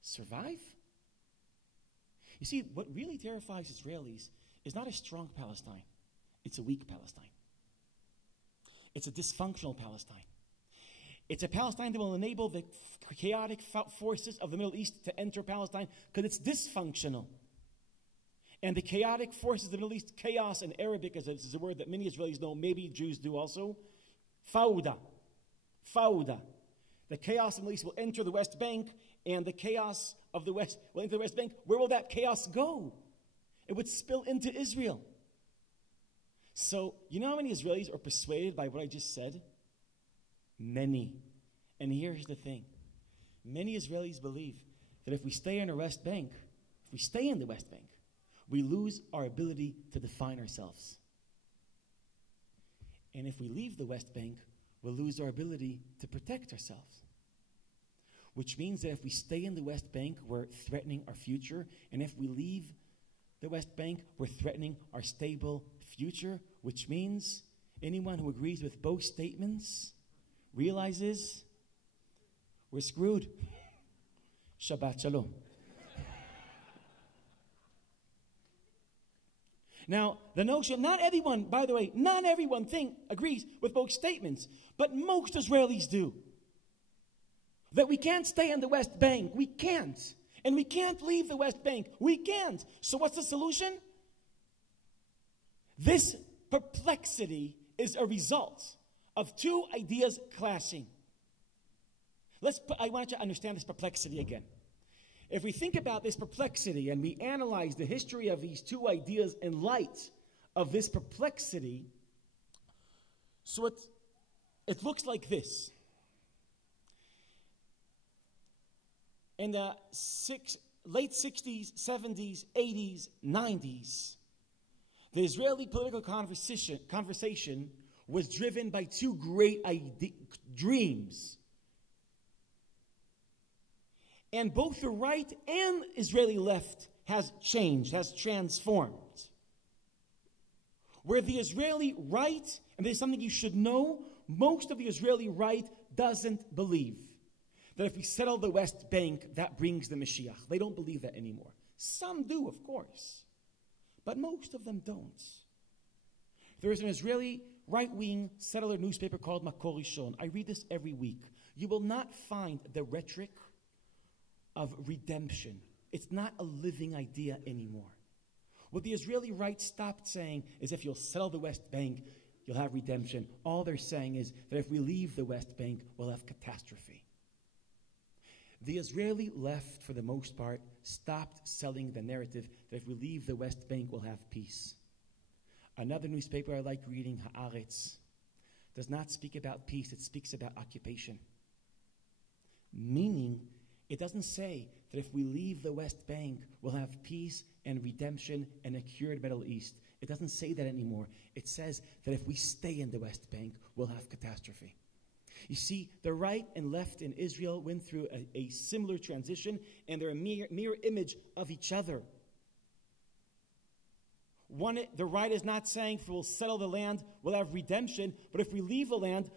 survive? You see, what really terrifies Israelis is not a strong Palestine. It's a weak Palestine. It's a dysfunctional Palestine. It's a Palestine that will enable the chaotic forces of the Middle East to enter Palestine because it's dysfunctional. And the chaotic forces of the Middle East, chaos in Arabic, as this is a word that many Israelis know, maybe Jews do also, fawda. Fawda. The chaos in the Middle East will enter the West Bank, and the chaos of the West will enter the West Bank. Where will that chaos go? It would spill into Israel. So, you know how many Israelis are persuaded by what I just said? Many. And here's the thing. Many Israelis believe that if we stay in the West Bank, we lose our ability to define ourselves. And if we leave the West Bank, we'll lose our ability to protect ourselves. Which means that if we stay in the West Bank, we're threatening our future. And if we leave the West Bank, we're threatening our stable future. Which means anyone who agrees with both statements realizes we're screwed. Shabbat Shalom. Now, the notion, not everyone, by the way, not everyone agrees with both statements, but most Israelis do. That we can't stay in the West Bank. We can't. And we can't leave the West Bank. We can't. So what's the solution? This perplexity is a result of two ideas clashing. I want you to understand this perplexity again. If we think about this perplexity and we analyze the history of these two ideas in light of this perplexity, so it looks like this. In the late 60s, 70s, 80s, 90s, the Israeli political conversation was driven by two great dreams. And both the right and Israeli left has changed, has transformed. Where the Israeli right, and there's something you should know, most of the Israeli right doesn't believe that if we settle the West Bank, that brings the Mashiach. They don't believe that anymore. Some do, of course, but most of them don't. There is an Israeli right-wing settler newspaper called Makor Rishon. I read this every week. You will not find the rhetoric of redemption. It's not a living idea anymore. What the Israeli right stopped saying is if you'll settle the West Bank, you'll have redemption. All they're saying is that if we leave the West Bank, we'll have catastrophe. The Israeli left, for the most part, stopped selling the narrative that if we leave the West Bank, we'll have peace. Another newspaper I like reading, Haaretz, does not speak about peace, it speaks about occupation. Meaning, it doesn't say that if we leave the West Bank, we'll have peace and redemption and a cured Middle East. It doesn't say that anymore. It says that if we stay in the West Bank, we'll have catastrophe. You see, the right and left in Israel went through a similar transition, and they're a mirror image of each other. The right is not saying if we'll settle the land, we'll have redemption, but if we leave the land,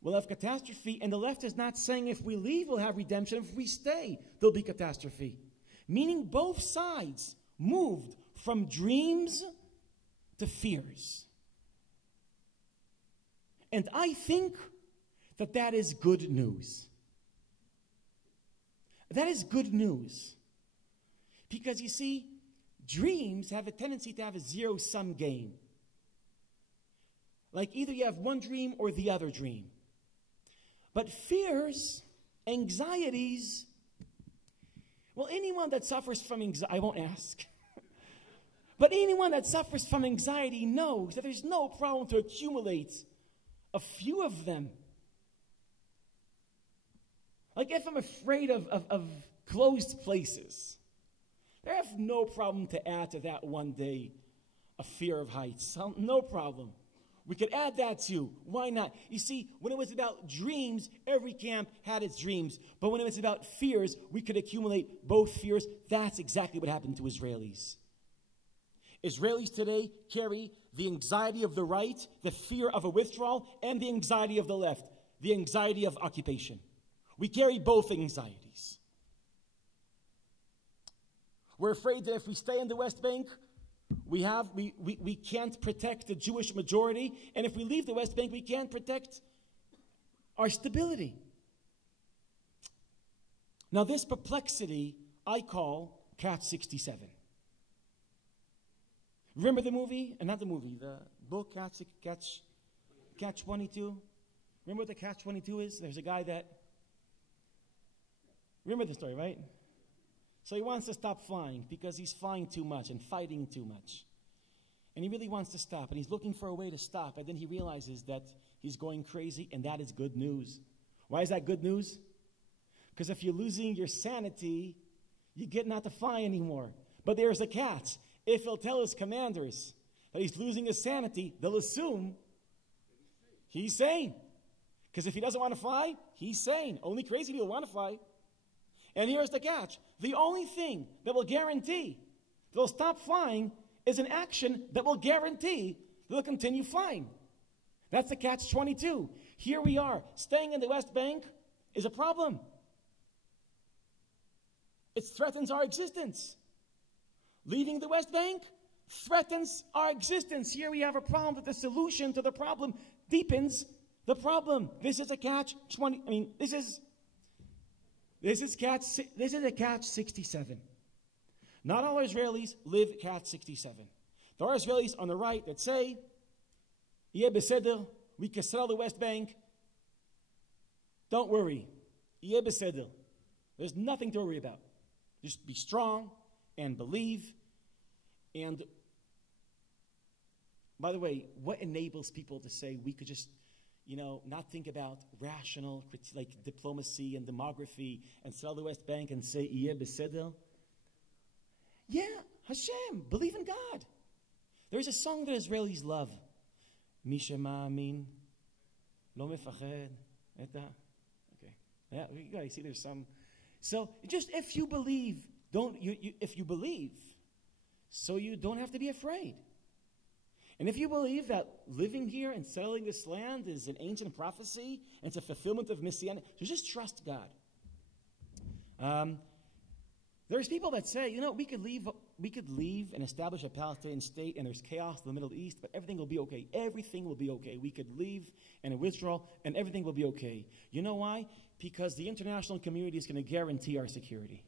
we'll have catastrophe. And the left is not saying if we leave, we'll have redemption. If we stay, there'll be catastrophe. Meaning both sides moved from dreams to fears. And I think that is good news. That is good news. Because you see, dreams have a tendency to have a zero-sum game. Like either you have one dream or the other dream. But fears, anxieties, well, anyone that suffers from anxiety, I won't ask. But anyone that suffers from anxiety knows that there's no problem to accumulate a few of them. Like if I'm afraid of closed places, I have no problem to add to that one day a fear of heights. No problem. We could add that too. Why not? You see, when it was about dreams, every camp had its dreams. But when it was about fears, we could accumulate both fears. That's exactly what happened to Israelis. Israelis today carry the anxiety of the right, the fear of a withdrawal, and the anxiety of the left, the anxiety of occupation. We carry both anxieties. We're afraid that if we stay in the West Bank, we can't protect the Jewish majority, and if we leave the West Bank, we can't protect our stability. Now, this perplexity I call Catch 67. Remember the movie? Not the movie, the book Catch 22. Remember what the Catch 22 is? There's a guy that. Remember the story, right? So he wants to stop flying because he's flying too much and fighting too much. And he really wants to stop, and he's looking for a way to stop, and then he realizes that he's going crazy, and that is good news. Why is that good news? Because if you're losing your sanity, you get not to fly anymore. But there's a catch. If he'll tell his commanders that he's losing his sanity, they'll assume he's sane. Because if he doesn't want to fly, he's sane. Only crazy people want to fly. And here's the catch. The only thing that will guarantee they'll stop flying is an action that will guarantee they'll continue flying. That's the catch-22. Here we are. Staying in the West Bank is a problem. It threatens our existence. Leaving the West Bank threatens our existence. Here we have a problem that the solution to the problem deepens the problem. This is a catch-20. I mean, this is a catch-67. Not all Israelis live catch-67. There are Israelis on the right that say, "Yeh beseder, we can sell the West Bank. Don't worry. Yeh beseder. There's nothing to worry about. Just be strong and believe." And by the way, what enables people to say we could just, not think about rational, like diplomacy and demography and sell the West Bank and say, "Yeh beseder"? Yeah, Hashem, believe in God. There's a song that Israelis love. Misha ma'amin, lo mefached. Okay. Yeah, you see there's some. So just if you believe, if you believe, so you don't have to be afraid. And if you believe that living here and settling this land is an ancient prophecy and it's a fulfillment of Messianic, so just trust God. There's people that say, we could leave and establish a Palestinian state and there's chaos in the Middle East, but everything will be okay. Everything will be okay. We could leave and withdraw and everything will be okay. You know why? Because the international community is going to guarantee our security.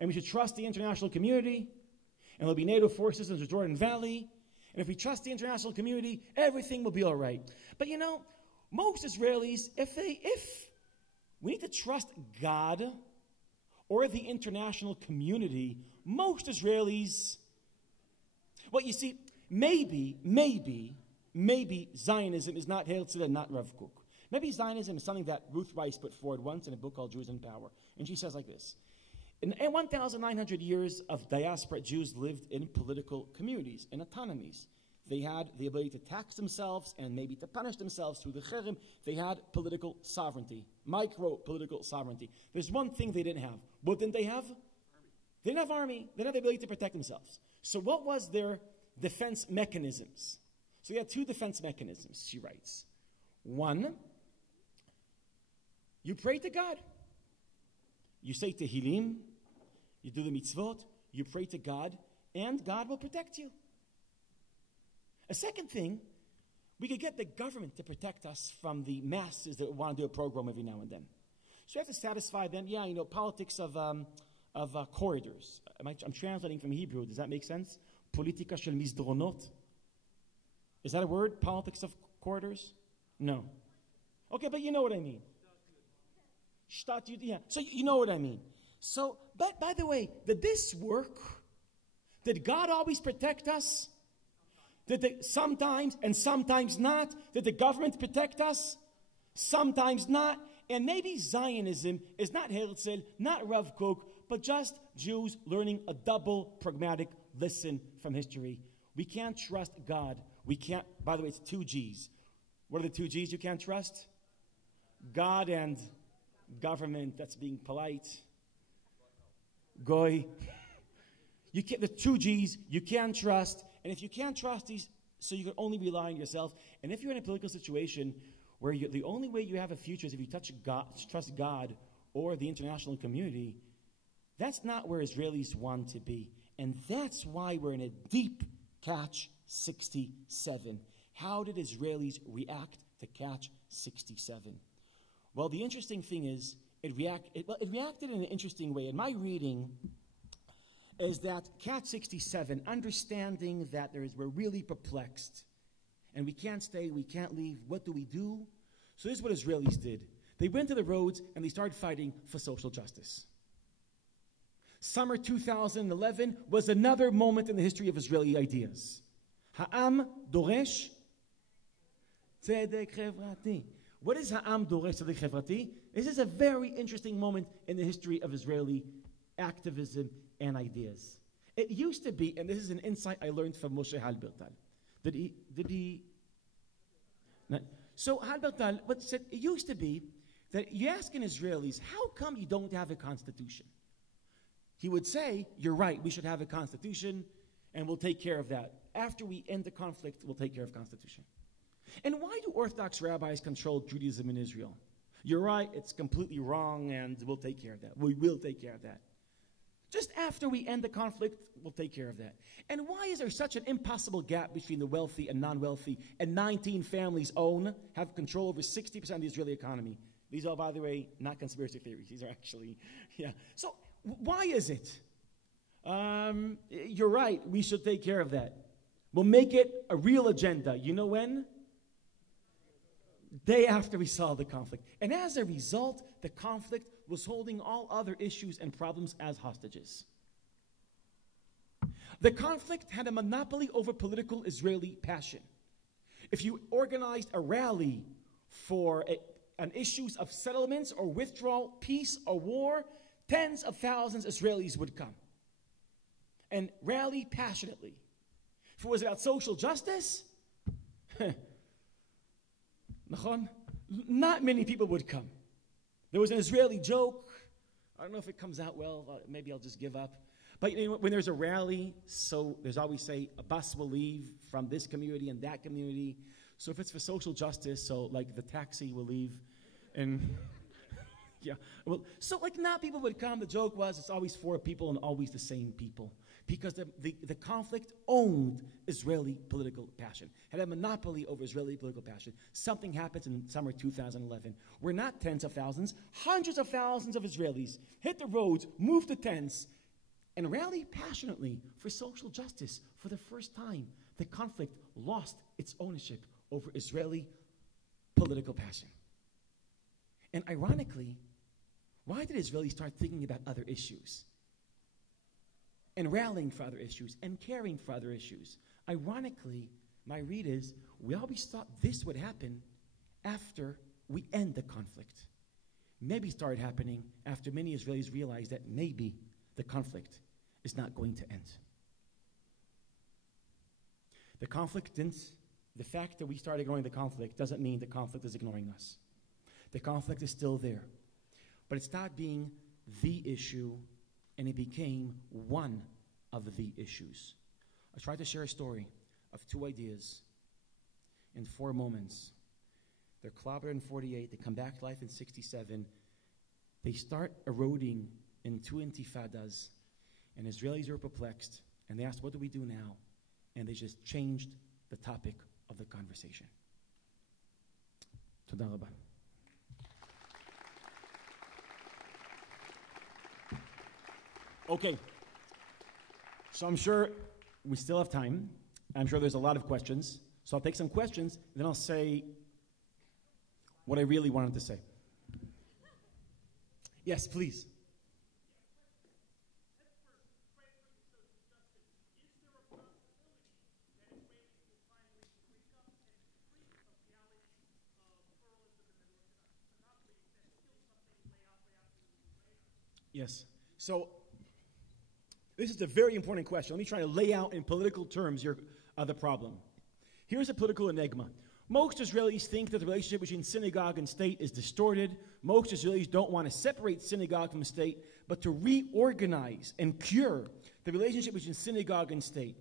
And we should trust the international community, and there'll be NATO forces in the Jordan Valley. And if we trust the international community, everything will be all right. But most Israelis, if we need to trust God or the international community, most Israelis, well, you see, maybe Zionism is not Herzl and not Rav Kook. Maybe Zionism is something that Ruth Rice put forward once in a book called Jews in Power. And she says like this: in 1,900 years of diaspora, Jews lived in political communities and autonomies. They had the ability to tax themselves and maybe to punish themselves through the cherem. They had political sovereignty, micro-political sovereignty. There's one thing they didn't have. What didn't they have? They didn't have army. They didn't have the ability to protect themselves. So what was their defense mechanisms? So they had two defense mechanisms, she writes. One, you pray to God. You say Tehillim, you do the mitzvot, you pray to God, and God will protect you. A second thing, we could get the government to protect us from the masses that want to do a program every now and then. So we have to satisfy them. Yeah, politics of corridors. I'm translating from Hebrew. Does that make sense? Politika shel mizdronot. Is that a word? Politics of corridors? No. Okay, but you know what I mean. Yeah. So you know what I mean. So, but by the way, did this work? Did God always protect us? Sometimes and sometimes not? Did the government protect us? Sometimes not. And maybe Zionism is not Herzl, not Rav Kook, but just Jews learning a double pragmatic lesson from history. We can't trust God. We can't, by the way, it's two G's. What are the two G's you can't trust? God and government. That's being polite. Goy. You can't, the two G's you can't trust. And if you can't trust these, so you can only rely on yourself. And if you're in a political situation where the only way you have a future is if you trust God or the international community, that's not where Israelis want to be. And that's why we're in a deep catch 67. How did Israelis react to catch 67? Well, the interesting thing is, it reacted in an interesting way. In my reading, is that catch 67, understanding that we're really perplexed, and we can't stay, we can't leave. What do we do? So this is what Israelis did. They went to the roads and they started fighting for social justice. Summer 2011 was another moment in the history of Israeli ideas. Ha'am doresh tzedek chevrati. What is ha'am dorech tzedek chevrati? This is a very interesting moment in the history of Israeli activism and ideas. It used to be, and this is an insight I learned from Moshe Halbertal. So Halbertal said, it used to be that you ask an Israelis, how come you don't have a constitution? He would say, you're right, we should have a constitution, and we'll take care of that. After we end the conflict, we'll take care of constitution. And why do Orthodox rabbis control Judaism in Israel? You're right, it's completely wrong, and we'll take care of that. We will take care of that. Just after we end the conflict, we'll take care of that. And why is there such an impossible gap between the wealthy and non-wealthy, and 19 families have control over 60% of the Israeli economy? These are, by the way, not conspiracy theories. These are actually, So why is it? You're right, we should take care of that. We'll make it a real agenda. You know when? Day after we solve the conflict. And as a result, the conflict was holding all other issues and problems as hostages. The conflict had a monopoly over political Israeli passion. If you organized a rally for on issues of settlements or withdrawal, peace or war, tens of thousands of Israelis would come and rally passionately. If it was about social justice, not many people would come. There was an Israeli joke. I don't know if it comes out well. Maybe I'll just give up. But when there's a rally, so there's always say, a bus will leave from this community and that community. So if it's for social justice, so like the taxi will leave. And so not people would come. The joke was it's always for people and always the same people. Because the conflict owned Israeli political passion, had a monopoly over Israeli political passion. Something happens in summer 2011. We're not tens of thousands, hundreds of thousands of Israelis hit the roads, move to tents, and rally passionately for social justice. For the first time, the conflict lost its ownership over Israeli political passion. And ironically, why did Israelis start thinking about other issues? And rallying for other issues, and caring for other issues. Ironically, my read is, we always thought this would happen after we end the conflict. Maybe it started happening after many Israelis realized that maybe the conflict is not going to end. The fact that we started ignoring the conflict doesn't mean the conflict is ignoring us. The conflict is still there. But it stopped being the issue, and it became one of the issues. I tried to share a story of two ideas in 4 moments. They're clobbered in 48. They come back to life in 67. They start eroding in 2 intifadas, and Israelis are perplexed, and they asked, what do we do now? And they just changed the topic of the conversation. Toda rabba. Okay, so I'm sure we still have time. I'm sure there's a lot of questions. So I'll take some questions, then I'll say what I really wanted to say. Yes, please. Yes. So this is a very important question. Let me try to lay out in political terms the problem. Here's a political enigma. Most Israelis think that the relationship between synagogue and state is distorted. Most Israelis don't want to separate synagogue from state, but to reorganize and cure the relationship between synagogue and state.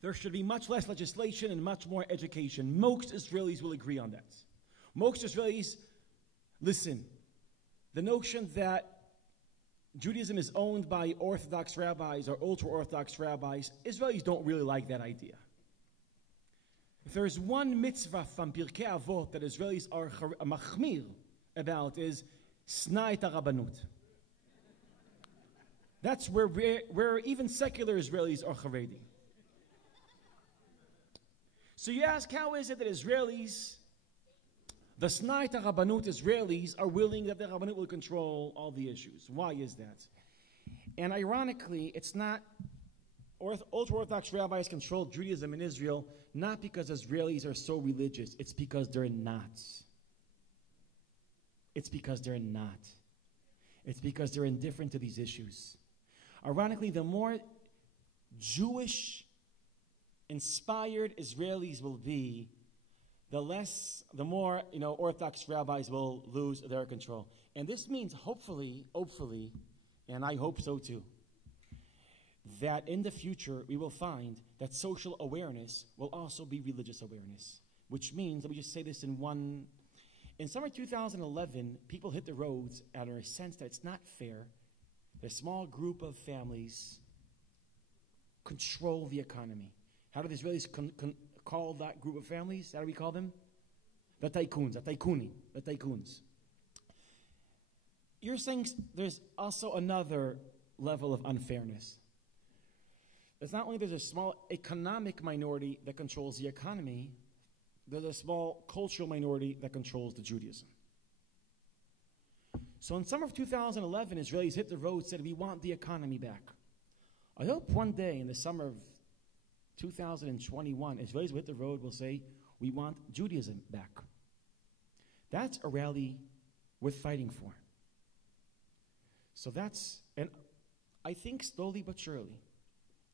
There should be much less legislation and much more education. Most Israelis will agree on that. Most Israelis, listen, the notion that Judaism is owned by Orthodox rabbis or ultra-Orthodox rabbis, Israelis don't really like that idea. If there's one mitzvah from Pirkei Avot that Israelis are machmir about is snai et harabbanut. That's where even secular Israelis are Haredi. So you ask, how is it that Israelis, the snai et harabbanut Israelis, are willing that the Rabbanut will control all the issues? Why is that? And ironically, it's not ultra-Orthodox rabbis control Judaism in Israel, not because Israelis are so religious. It's because they're not. It's because they're not. It's because they're indifferent to these issues. Ironically, the more Jewish-inspired Israelis will be, the more Orthodox rabbis will lose their control. And this means, hopefully, and I hope so too, that in the future we will find that social awareness will also be religious awareness. Which means, let me just say this in summer 2011, people hit the roads out of a sense that it's not fair that a small group of families control the economy. How do the Israelis call that group of families? How do we call them? The tycoons, the tycoons. You're saying there's also another level of unfairness. It's not only there's a small economic minority that controls the economy, there's a small cultural minority that controls the Judaism. So in summer of 2011, Israelis hit the road and said, we want the economy back. I hope one day in the summer of 2021, Israelis will hit the road will say, we want Judaism back. That's a rally worth fighting for. So and I think slowly but surely,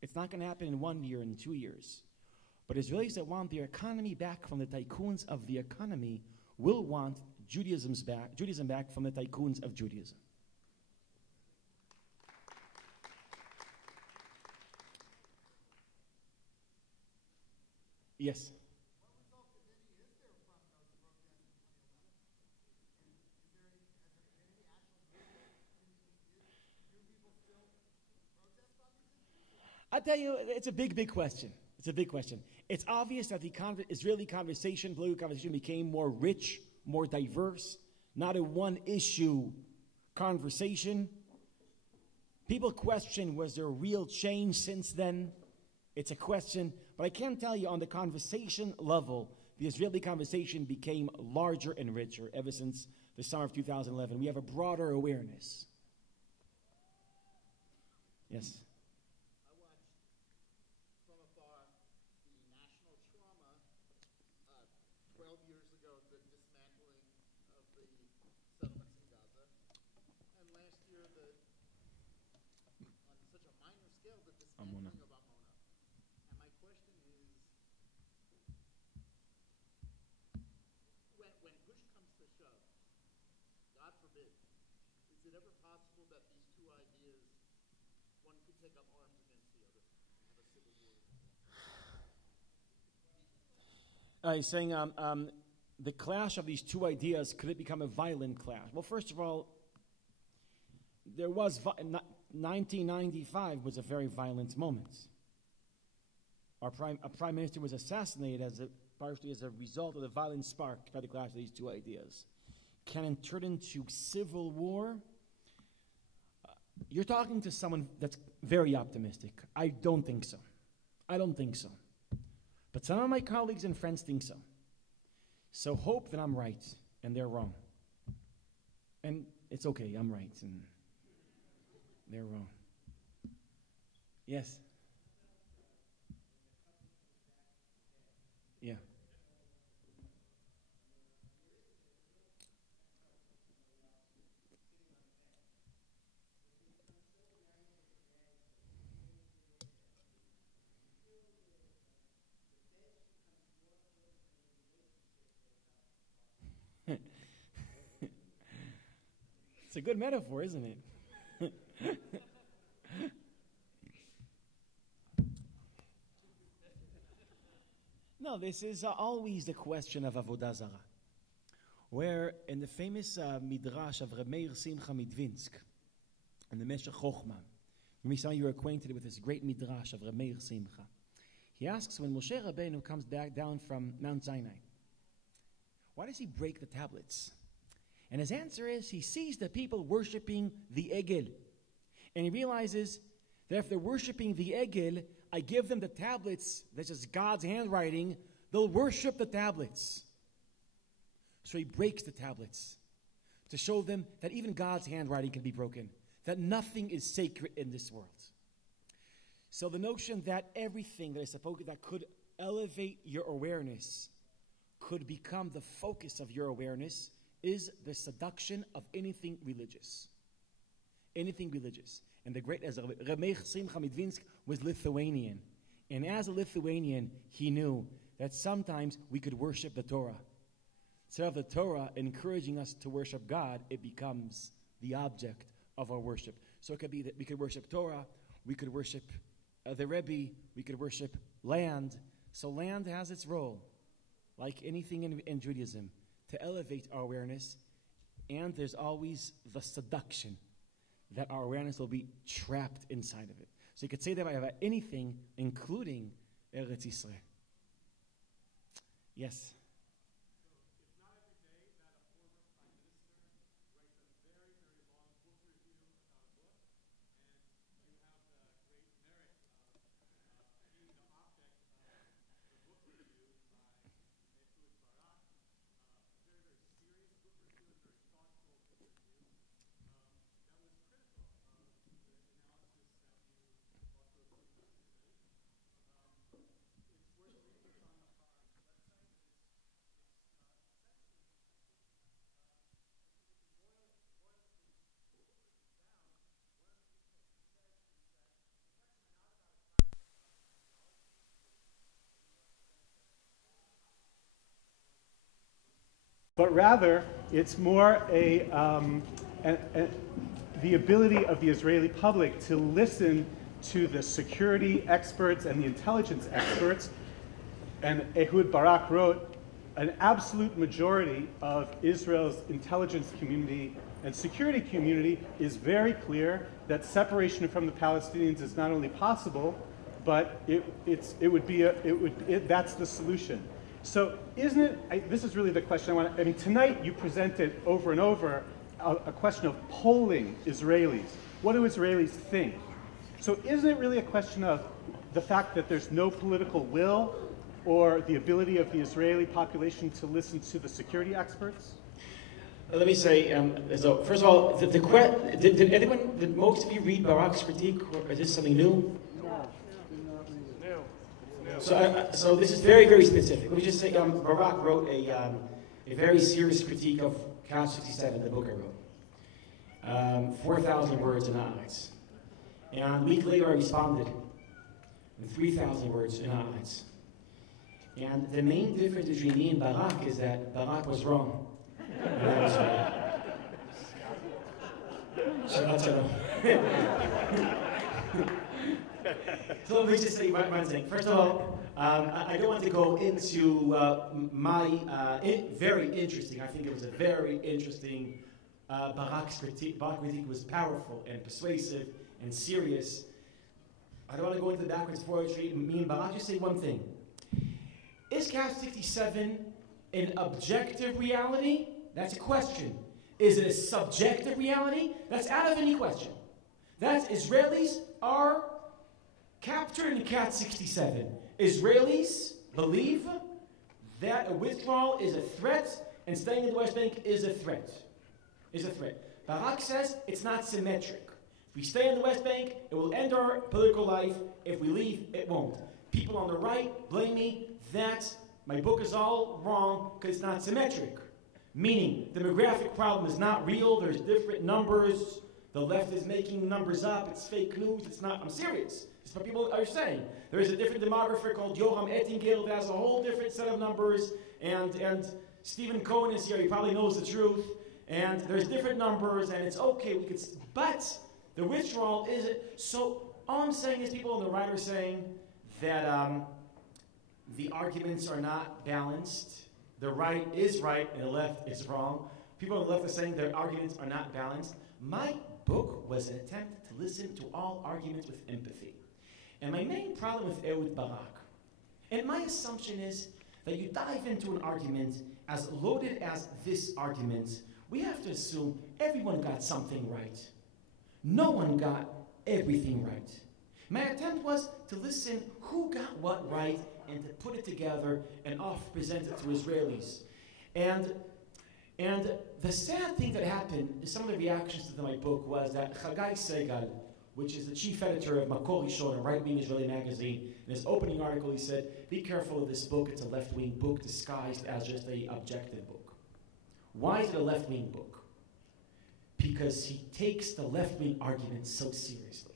it's not going to happen in 1 year, in 2 years. But Israelis that want their economy back from the tycoons of the economy will want Judaism back from the tycoons of Judaism. Yes? I tell you, it's a big question. It's a big question. It's obvious that the Israeli conversation, political conversation, became more rich, more diverse, not a one-issue conversation. People question, was there real change since then? It's a question, but I can tell you on the conversation level, the Israeli conversation became larger and richer ever since the summer of 2011. We have a broader awareness. Yes? I watched from afar the national trauma 12 years ago, the dismantling of the settlements in Gaza, and last year, on such a minor scale, the dismantling of Amona. And my question is, when push comes to shove, God forbid, is it ever possible that these two ideas, one could take up arms against the other and have a civil war? He's saying the clash of these two ideas, could it become a violent clash? Well, first of all, 1995 was a very violent moment. Our prime minister was assassinated partially as a result of the violent spark by the clash of these two ideas. Can it turn into civil war? You're talking to someone that's very optimistic. I don't think so. But some of my colleagues and friends think so. So hope that I'm right and they're wrong. And it's okay, I'm right and they're wrong. Yes? Yeah. It's a good metaphor, isn't it? No, this is always the question of Avodah Zarah. Where in the famous Midrash of Reb Meir Simcha Midvinsk, in the Meshech Chochmah, maybe some of you are acquainted with this great Midrash of Reb Meir Simcha. He asks, when Moshe Rabbeinu comes back down from Mount Sinai, why does he break the tablets? And his answer is, he sees the people worshiping the Egel. And he realizes that if they're worshiping the Egel, I give them the tablets, that's just God's handwriting, they'll worship the tablets. So he breaks the tablets to show them that even God's handwriting can be broken, that nothing is sacred in this world. So the notion that everything that could elevate your awareness could become the focus of your awareness is the seduction of anything religious. Anything religious. And the great, as Rabbi Simcha Midvinsk was Lithuanian. And as a Lithuanian, he knew that sometimes we could worship the Torah. Instead of the Torah encouraging us to worship God, it becomes the object of our worship. So it could be that we could worship Torah, we could worship the Rebbe, we could worship land. So land has its role, like anything in Judaism, to elevate our awareness. And there's always the seduction that our awareness will be trapped inside of it. So you could say that about anything, including Eretz Yisrael. Yes? But rather, it's more the ability of the Israeli public to listen to the security experts and the intelligence experts. And Ehud Barak wrote, an absolute majority of Israel's intelligence community and security community is very clear that separation from the Palestinians is not only possible, but that's the solution. So isn't it, this is really the question I mean, tonight you presented over and over a question of polling Israelis. What do Israelis think? So isn't it really a question of the fact that there's no political will or the ability of the Israeli population to listen to the security experts? Let me say, so first of all, did most of you read Barak's critique, or is this something new? So this is very, very specific. Let me just say, Barak wrote a very serious critique of Count 67, the book I wrote. 4,000 words in Haaretz. And a week later I responded in 3,000 words in Haaretz. And the main difference between me and Barak is that Barak was wrong. And I was right. Shabbat So let me just say one thing. First of all, I don't want to go into my very interesting, I think it was a very interesting Barak's critique. Barak's critique was powerful and persuasive and serious. I don't want to go into the backwards poetry. Me and Barak just say one thing. Is Count 67 an objective reality? That's a question. Is it a subjective reality? That's out of any question. That's Israelis are captured in Cat 67. Israelis believe that a withdrawal is a threat and staying in the West Bank is a threat. Barak says it's not symmetric. If we stay in the West Bank, it will end our political life. If we leave, it won't. People on the right blame me that my book is all wrong because it's not symmetric. Meaning, the demographic problem is not real. There's different numbers. The left is making numbers up. It's fake news. It's not. I'm serious. It's what people are saying. There is a different demographer called Joram Ettinger that has a whole different set of numbers. And Stephen Cohen is here. He probably knows the truth. And there's different numbers. And it's okay. We could. But the withdrawal is it. So all I'm saying is people on the right are saying that the arguments are not balanced. The right is right and the left is wrong. People on the left are saying their arguments are not balanced. My book was an attempt to listen to all arguments with empathy. And my main problem with Ehud Barak, and my assumption is that you dive into an argument as loaded as this argument, we have to assume everyone got something right. No one got everything right. My attempt was to listen who got what right and to put it together and present it to Israelis. And the sad thing that happened is some of the reactions to my book was that Chagai Segal, which is the chief editor of Makor Rishon, a right-wing Israeli magazine, in his opening article he said, be careful of this book, it's a left-wing book disguised as just an objective book. Why is it a left-wing book? Because he takes the left-wing argument so seriously.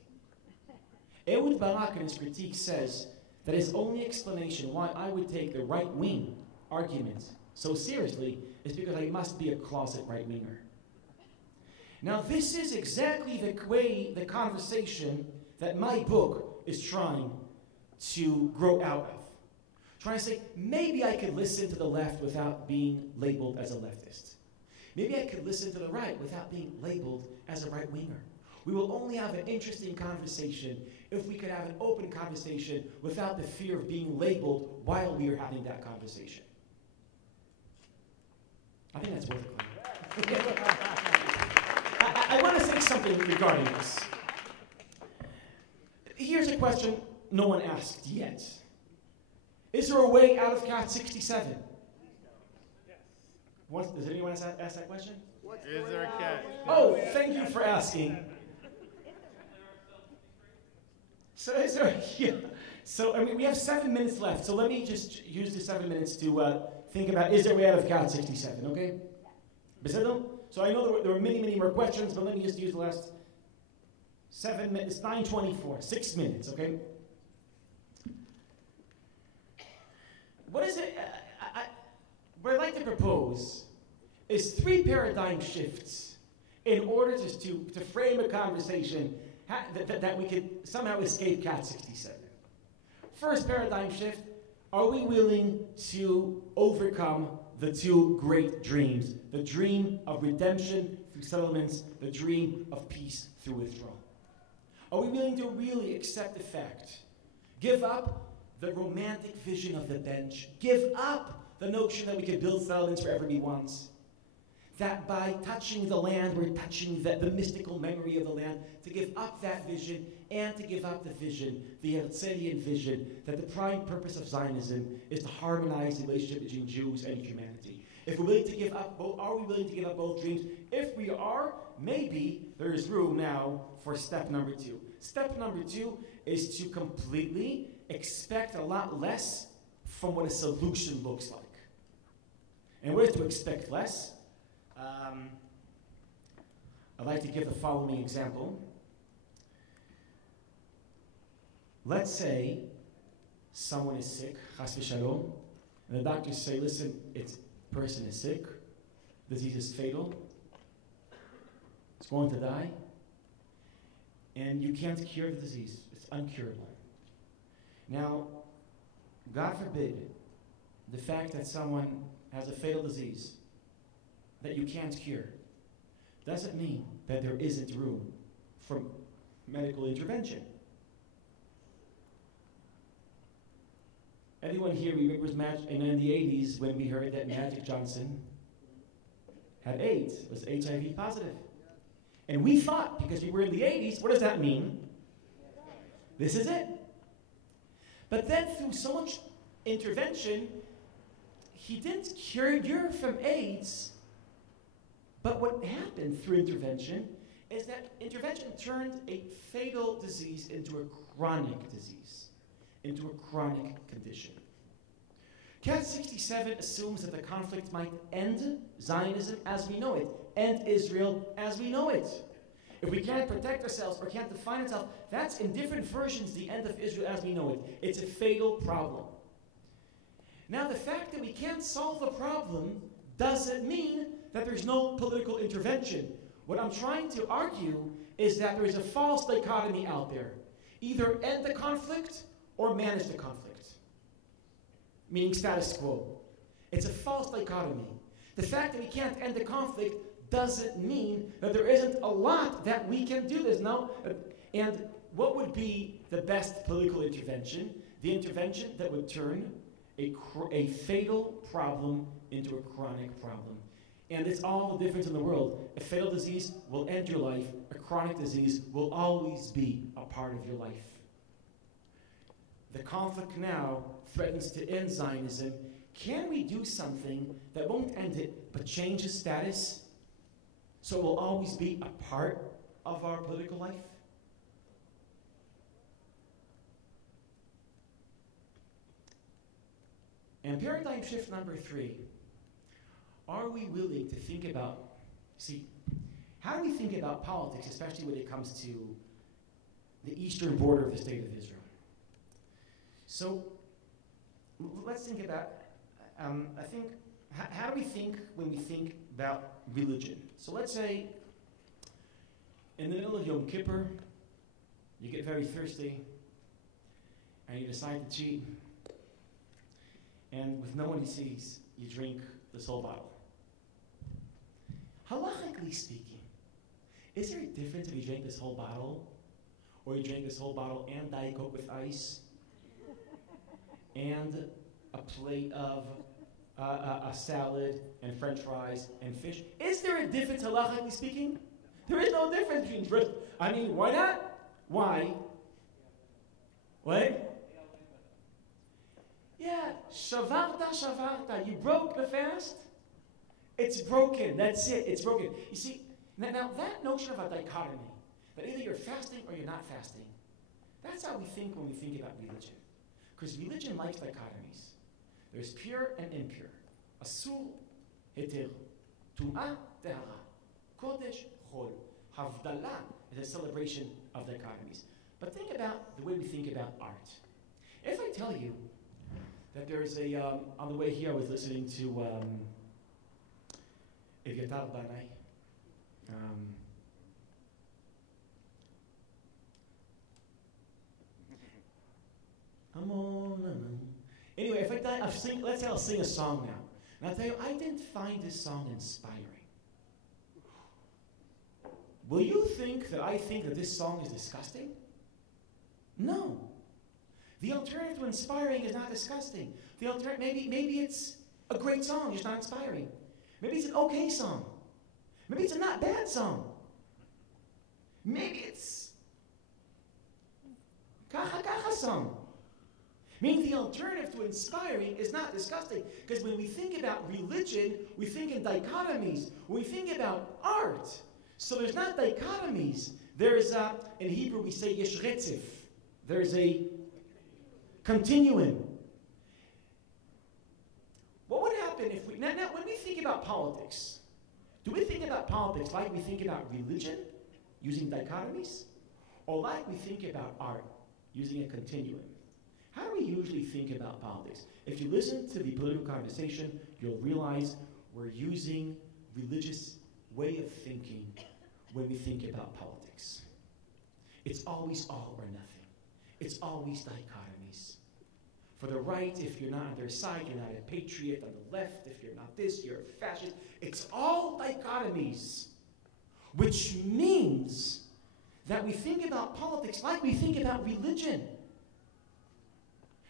Ehud Barak in his critique says that his only explanation why I would take the right-wing argument so seriously is because I must be a closet right-winger. Now this is exactly the way the conversation that my book is trying to grow out of. Trying to say, maybe I could listen to the left without being labeled as a leftist. Maybe I could listen to the right without being labeled as a right-winger. We will only have an interesting conversation if we could have an open conversation without the fear of being labeled while we are having that conversation. I think that's worth it. I want to say something regarding this. Here's a question no one asked yet. Is there a way out of Cat 67? Does anyone ask that question? Is there a cat? Oh, thank you for asking. So we have 7 minutes left. So let me just use the 7 minutes to think about, is there a way out of Cat 67, okay? Bezedo? So I know there were many, many more questions, but let me just use the last 7 minutes. It's 9:24, 6 minutes, okay? What is it? What I'd like to propose is 3 paradigm shifts in order to frame a conversation that we could somehow escape Cat 67. First paradigm shift, are we willing to overcome the 2 great dreams? The dream of redemption through settlements, the dream of peace through withdrawal. Are we willing to really accept the fact, give up the romantic vision of the bench, give up the notion that we can build settlements wherever we want, that by touching the land, we're touching the mystical memory of the land, to give up that vision and to give up the vision, the Herzlian vision, that the prime purpose of Zionism is to harmonize the relationship between Jews and humanity. If we're willing to give up both, are we willing to give up both dreams? If we are, maybe there is room now for step number 2. Step number 2 is to completely expect a lot less from what a solution looks like. And what is to expect less? I'd like to give the following example. Let's say someone is sick, chas v'shalom, and the doctors say, listen, this person is sick, the disease is fatal, it's going to die, and you can't cure the disease. It's uncurable. Now, God forbid, the fact that someone has a fatal disease that you can't cure doesn't mean that there isn't room for medical intervention. Anyone here remembers in the 80s when we heard that Magic Johnson had AIDS, was HIV positive? And we thought, because we were in the 80s, what does that mean? This is it. But then through so much intervention, he didn't cure you from AIDS. But what happened through intervention is that intervention turned a fatal disease into a chronic disease, into a chronic condition. Cat 67 assumes that the conflict might end Zionism as we know it, end Israel as we know it. If we can't protect ourselves or can't define ourselves, that's in different versions the end of Israel as we know it. It's a fatal problem. Now, the fact that we can't solve the problem doesn't mean that there's no political intervention. What I'm trying to argue is that there is a false dichotomy out there. Either end the conflict or manage the conflict. Meaning status quo. It's a false dichotomy. The fact that we can't end the conflict doesn't mean that there isn't a lot that we can do this. No. And what would be the best political intervention? The intervention that would turn a fatal problem into a chronic problem. And it's all the difference in the world. A fatal disease will end your life. A chronic disease will always be a part of your life. The conflict now threatens to end Zionism. Can we do something that won't end it, but change its status so it will always be a part of our political life? And paradigm shift number 3. Are we willing to think about, see, how do we think about politics, especially when it comes to the eastern border of the state of Israel? So let's think about, I think, how do we think when we think about religion? So let's say in the middle of Yom Kippur, you get very thirsty, and you decide to cheat, and with no one he sees, you drink this whole bottle. Halachically speaking, is there a difference if you drink this whole bottle, or you drink this whole bottle and Diet Coke with ice, and a plate of a salad and French fries and fish? Is there a difference halachically speaking? There is no difference between. I mean, why not? Why? What? Yeah, shavarta. You broke the fast. It's broken. That's it. It's broken. You see, now that notion of a dichotomy, that either you're fasting or you're not fasting, that's how we think when we think about religion. Because religion likes dichotomies. There's pure and impure. Asur, heter, tum'ah, tehara, kodesh, chol. Havdalah is a celebration of dichotomies. But think about the way we think about art. If I tell you that there's a, on the way here I was listening to Evyatar Banai. Anyway, if let's say I'll sing a song now. And I'll tell you, I didn't find this song inspiring. Will you think that I think that this song is disgusting? No. The alternative to inspiring is not disgusting. The alternative, maybe it's a great song, just not inspiring. Maybe it's an okay song. Maybe it's a not bad song. Maybe it's kacha song. Meaning the alternative to inspiring is not disgusting. Because when we think about religion, we think in dichotomies. When we think about art, so there's not dichotomies. There's in Hebrew we say yesh retzif. There's a continuum. What would happen if we, now when we think about politics, do we think about politics like we think about religion, using dichotomies? Or like we think about art, using a continuum? How do we usually think about politics? If you listen to the political conversation, you'll realize we're using religious way of thinking when we think about politics. It's always all or nothing. It's always dichotomies. For the right, if you're not on their side, you're not a patriot. On the left, if you're not this, you're a fascist. It's all dichotomies, which means that we think about politics like we think about religion.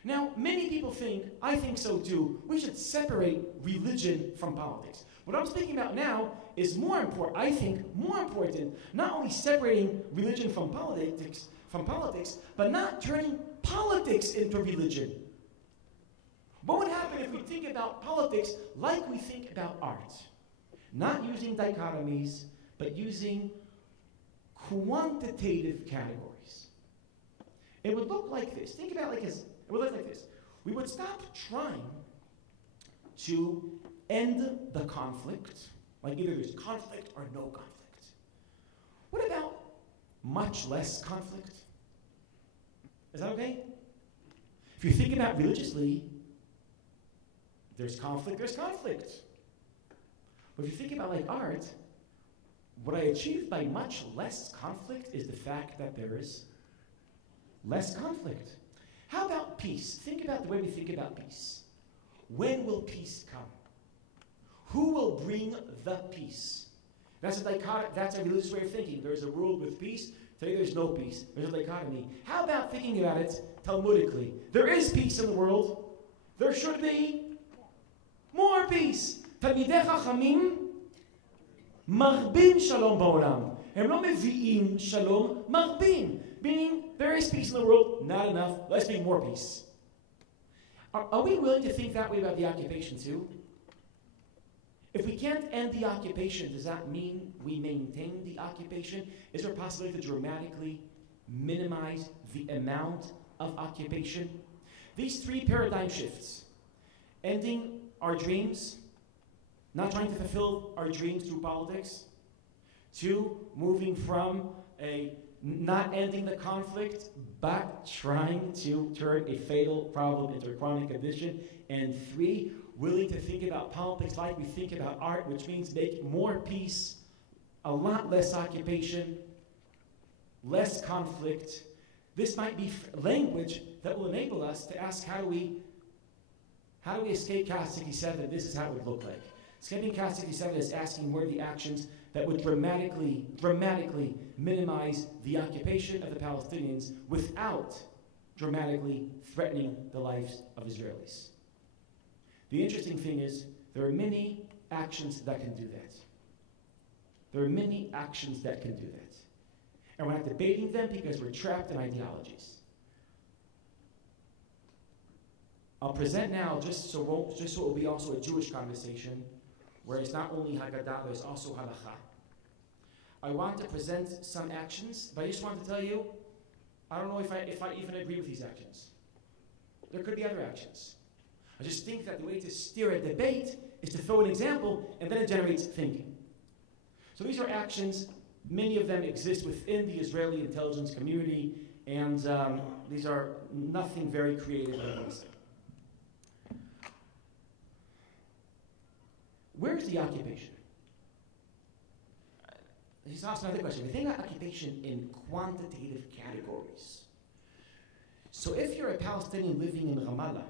Now, many people think, I think so too, we should separate religion from politics. What I'm speaking about now is more important, I think, more important, not only separating religion from politics, but not turning politics into religion. What would happen if we think about politics like we think about art? Not using dichotomies, but using quantitative categories. It would look like this. Think about it would look like this. We would stop trying to end the conflict, like either there's conflict or no conflict. What about much less conflict? Is that okay? If you think about religiously, there's conflict, there's conflict. But if you think about like art, what I achieve by much less conflict is the fact that there is less conflict. How about peace? Think about the way we think about peace. When will peace come? Who will bring the peace? That's a religious way of thinking. There's a world with peace. Today there's no peace. There's a dichotomy. How about thinking about it Talmudically? There is peace in the world. There should be more peace. Talmidei Chachamim marbin shalom ba'olam. Hem lo mevi'im shalom marbin. Meaning, there is peace in the world, not enough, let's make more peace. Are we willing to think that way about the occupation too? If we can't end the occupation, does that mean we maintain the occupation? Is there a possibility to dramatically minimize the amount of occupation? These three paradigm shifts, ending our dreams, not trying to fulfill our dreams through politics. 2, moving from not ending the conflict, but trying to turn a fatal problem into a chronic condition. And 3, willing to think about politics like we think about art, which means make more peace, a lot less occupation, less conflict. This might be language that will enable us to ask, how do we escape Cast 67? This is how it would look like. Escaping Cast 67 is asking what are the actions that would dramatically minimize the occupation of the Palestinians without dramatically threatening the lives of Israelis. The interesting thing is, there are many actions that can do that. There are many actions that can do that. And we're not debating them because we're trapped in ideologies. I'll present now, just so it will be also a Jewish conversation, where it's not only Haggadah, there's also Halacha. I want to present some actions, but I just want to tell you, I don't know if I even agree with these actions. There could be other actions. I just think that the way to steer a debate is to throw an example, and then it generates thinking. So these are actions, many of them exist within the Israeli intelligence community, and these are nothing very creative, I want to say. Where's the occupation? He's asked another question. We think about occupation in quantitative categories. So if you're a Palestinian living in Ramallah,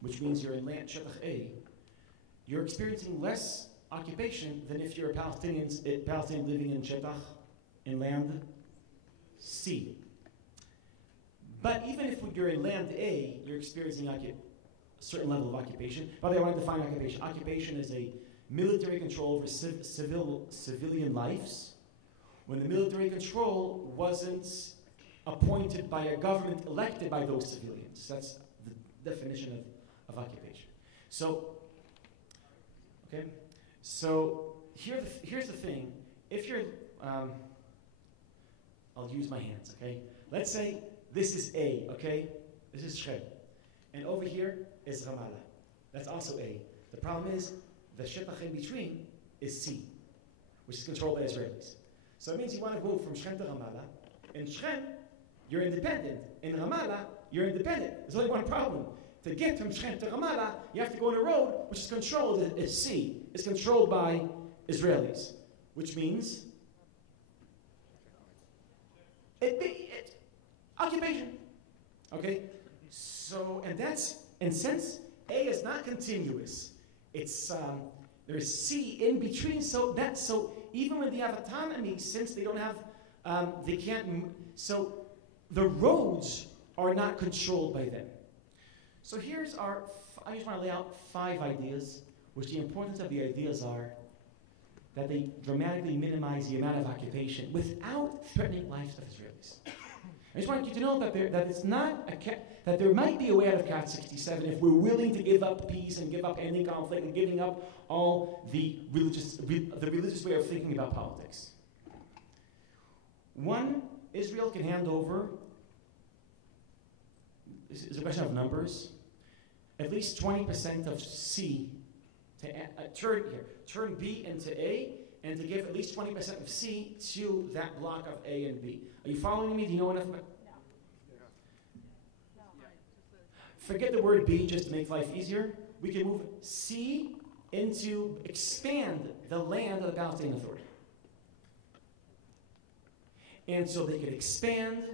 which means you're in land Shetach A, you're experiencing less occupation than if you're a Palestinian living in Shetach, in land C. But even if you're in land A, you're experiencing a certain level of occupation. By the way, I want to define occupation. Occupation is a military control over civilian lives when the military control wasn't appointed by a government elected by those civilians. That's the definition of occupation. So, okay. So here's the thing. If you're, I'll use my hands, okay? Let's say this is A, okay? This is Shem. And over here is Ramallah. That's also A. The problem is, the Shetach in between is C, which is controlled by Israelis. So it means you want to move from Shem to Ramallah. In Shem, you're independent. In Ramallah, you're independent. There's only one problem. To get from Shem to Ramallah, you have to go on a road which is controlled, is C. It's controlled by Israelis, which means occupation. Okay? So, and since A is not continuous, it's there's C in between. So even when they have autonomy, since they don't have, they can't. So the roads are not controlled by them. So here's I just want to lay out 5 ideas, which the importance of the ideas are that they dramatically minimize the amount of occupation without threatening lives of Israelis. I just want you to know that it's not that there might be a way out of Cat 67 if we're willing to give up peace and give up ending conflict and giving up all the religious way of thinking about politics. 1, Israel can hand over. This is a question of numbers. At least 20% of C to turn B into A, and to give at least 20% of C to that block of A and B. Are you following me? Do you know enough? No. Forget the word B just to make life easier. We can move C into expand the land of the Palestinian Authority. And so they could expand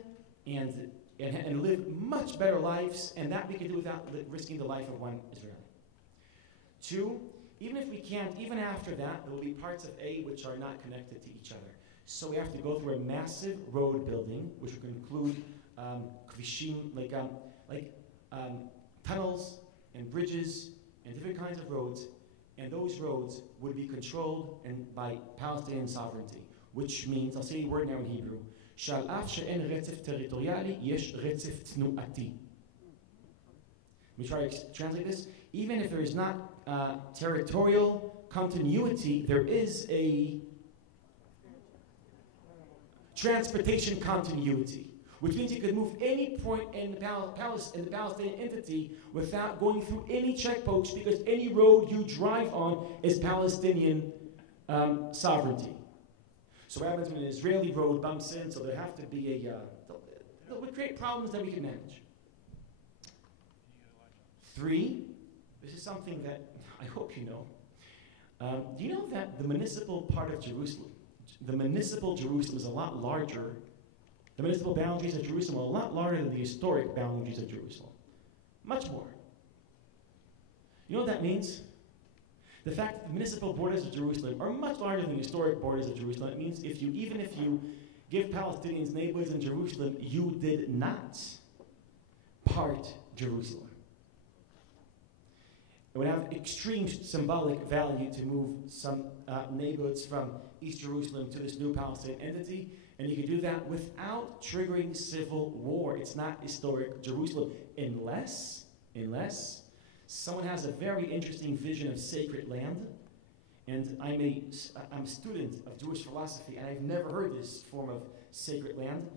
and live much better lives, and that we can do without risking the life of one Israeli. 2, even if we can't, even after that, there will be parts of A which are not connected to each other. So we have to go through a massive road building, which would include kvishim, like tunnels and bridges and different kinds of roads, and those roads would be controlled by Palestinian sovereignty, which means, I'll say the word now in Hebrew, Shal'af she'en retzef territoriali, yesh retzef tnu'ati. Let me try to translate this. Even if there is not territorial continuity, there is a transportation continuity, which means you could move any point in the Palestinian entity without going through any checkposts, because any road you drive on is Palestinian sovereignty. So what happens when an Israeli road bumps in? So there have to be that would create problems that we can manage. 3, this is something that I hope you know. Do you know that the municipal part of Jerusalem, the municipal Jerusalem is a lot larger, the municipal boundaries of Jerusalem are a lot larger than the historic boundaries of Jerusalem? Much more. You know what that means? The fact that the municipal borders of Jerusalem are much larger than the historic borders of Jerusalem. It means even if you give Palestinians neighborhoods in Jerusalem, you did not part Jerusalem. It would have extreme symbolic value to move some neighborhoods from East Jerusalem to this new Palestinian entity, and you can do that without triggering civil war. It's not historic Jerusalem, unless someone has a very interesting vision of sacred land. And I'm a student of Jewish philosophy, and I've never heard this form of sacred land,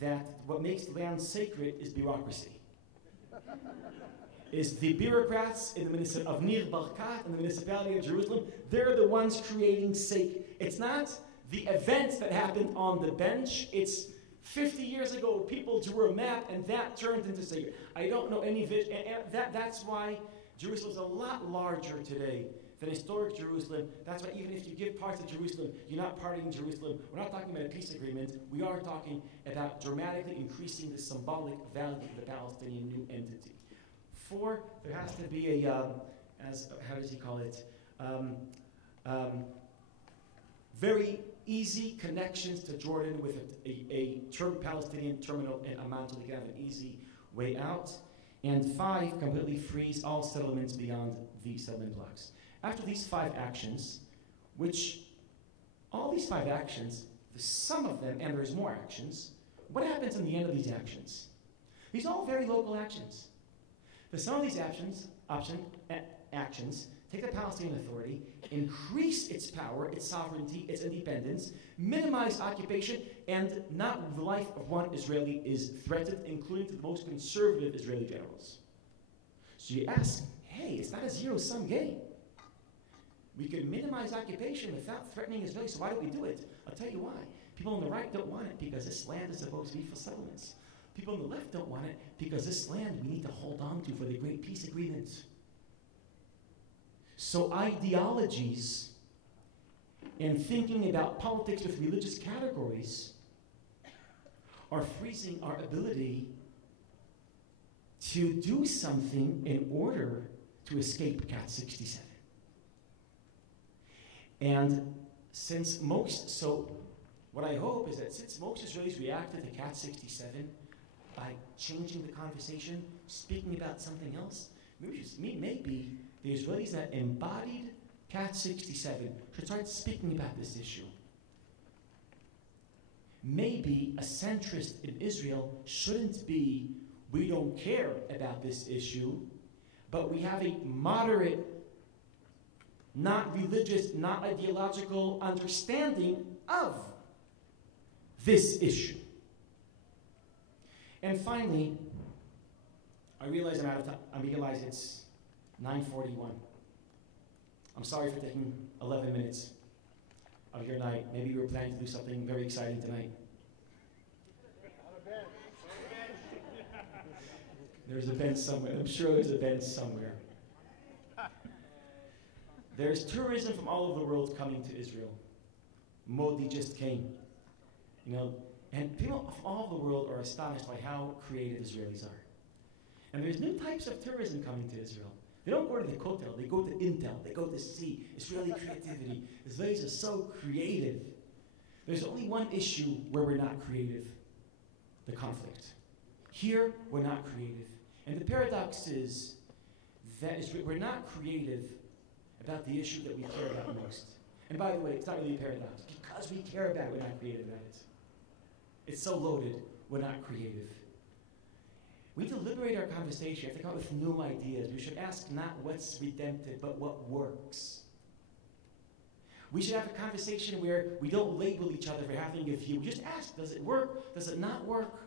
that what makes land sacred is bureaucracy. Is the bureaucrats in the of Nir Barkat in the municipality of Jerusalem, they're the ones creating sacred. It's not the events that happened on the bench. It's 50 years ago, people drew a map, and that turned into sacred. I don't know any vision. That's why Jerusalem is a lot larger today than historic Jerusalem. That's why even if you give parts of Jerusalem, you're not parting Jerusalem. We're not talking about a peace agreement. We are talking about dramatically increasing the symbolic value of the Palestinian new entity. 4, there has to be a, how does he call it? Very easy connections to Jordan with a Palestinian terminal in Amman, so they can have an easy way out. And 5, completely freeze all settlements beyond the settlement blocks. After these 5 actions, all these 5 actions, the sum of them, and there's more actions, what happens in the end of these actions? These are all very local actions. The sum of these actions take the Palestinian Authority, increase its power, its sovereignty, its independence, minimize occupation, and not the life of one Israeli is threatened, including to the most conservative Israeli generals. So you ask, hey, it's not a zero-sum game. We can minimize occupation without threatening Israelis, so why don't we do it? I'll tell you why. People on the right don't want it because this land is supposed to be for settlements. People on the left don't want it because this land we need to hold on to for the great peace agreement. So ideologies and thinking about politics with religious categories are freezing our ability to do something in order to escape Cat 67. And what I hope is that since most Israelis reacted to Cat 67 by changing the conversation, speaking about something else, maybe the Israelis that embodied Cat 67 should start speaking about this issue. Maybe a centrist in Israel shouldn't be, we don't care about this issue, but we have a moderate, not religious, not ideological understanding of this issue. And finally, I realize I'm out of time. I realize it's 9:41. I'm sorry for taking 11 minutes of your night. Maybe you were planning to do something very exciting tonight. There's a bench somewhere. I'm sure there's a bench somewhere. There's tourism from all over the world coming to Israel. Modi just came. And people from all over the world are astonished by how creative Israelis are. And there's new types of tourism coming to Israel. They don't go to the Kotel, they go to Intel, they go to see Israeli creativity. Israelis are so creative. There's only one issue where we're not creative: the conflict. Here, we're not creative. And the paradox is that we're not creative about the issue that we care about most. And by the way, it's not really a paradox. Because we care about it, we're not creative about it. It's so loaded, we're not creative. We need to liberate our conversation. We have to come up with new ideas. We should ask not what's redemptive, but what works. We should have a conversation where we don't label each other for having a view. We just ask, does it work? Does it not work?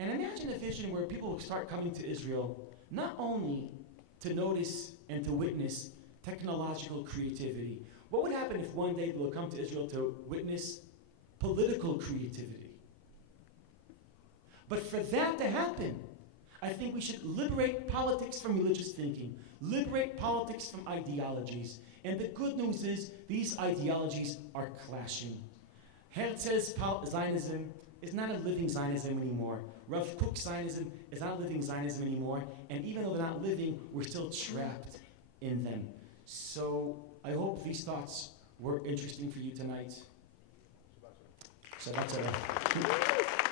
And imagine a vision where people will start coming to Israel, not only to notice and to witness technological creativity. What would happen if one day they'll come to Israel to witness political creativity? But for that to happen, I think we should liberate politics from religious thinking, liberate politics from ideologies. And the good news is these ideologies are clashing. Herzl's Zionism is not a living Zionism anymore. Rav Kook's Zionism is not a living Zionism anymore. And even though they're not living, we're still trapped in them. So I hope these thoughts were interesting for you tonight. Shabbat Shalom.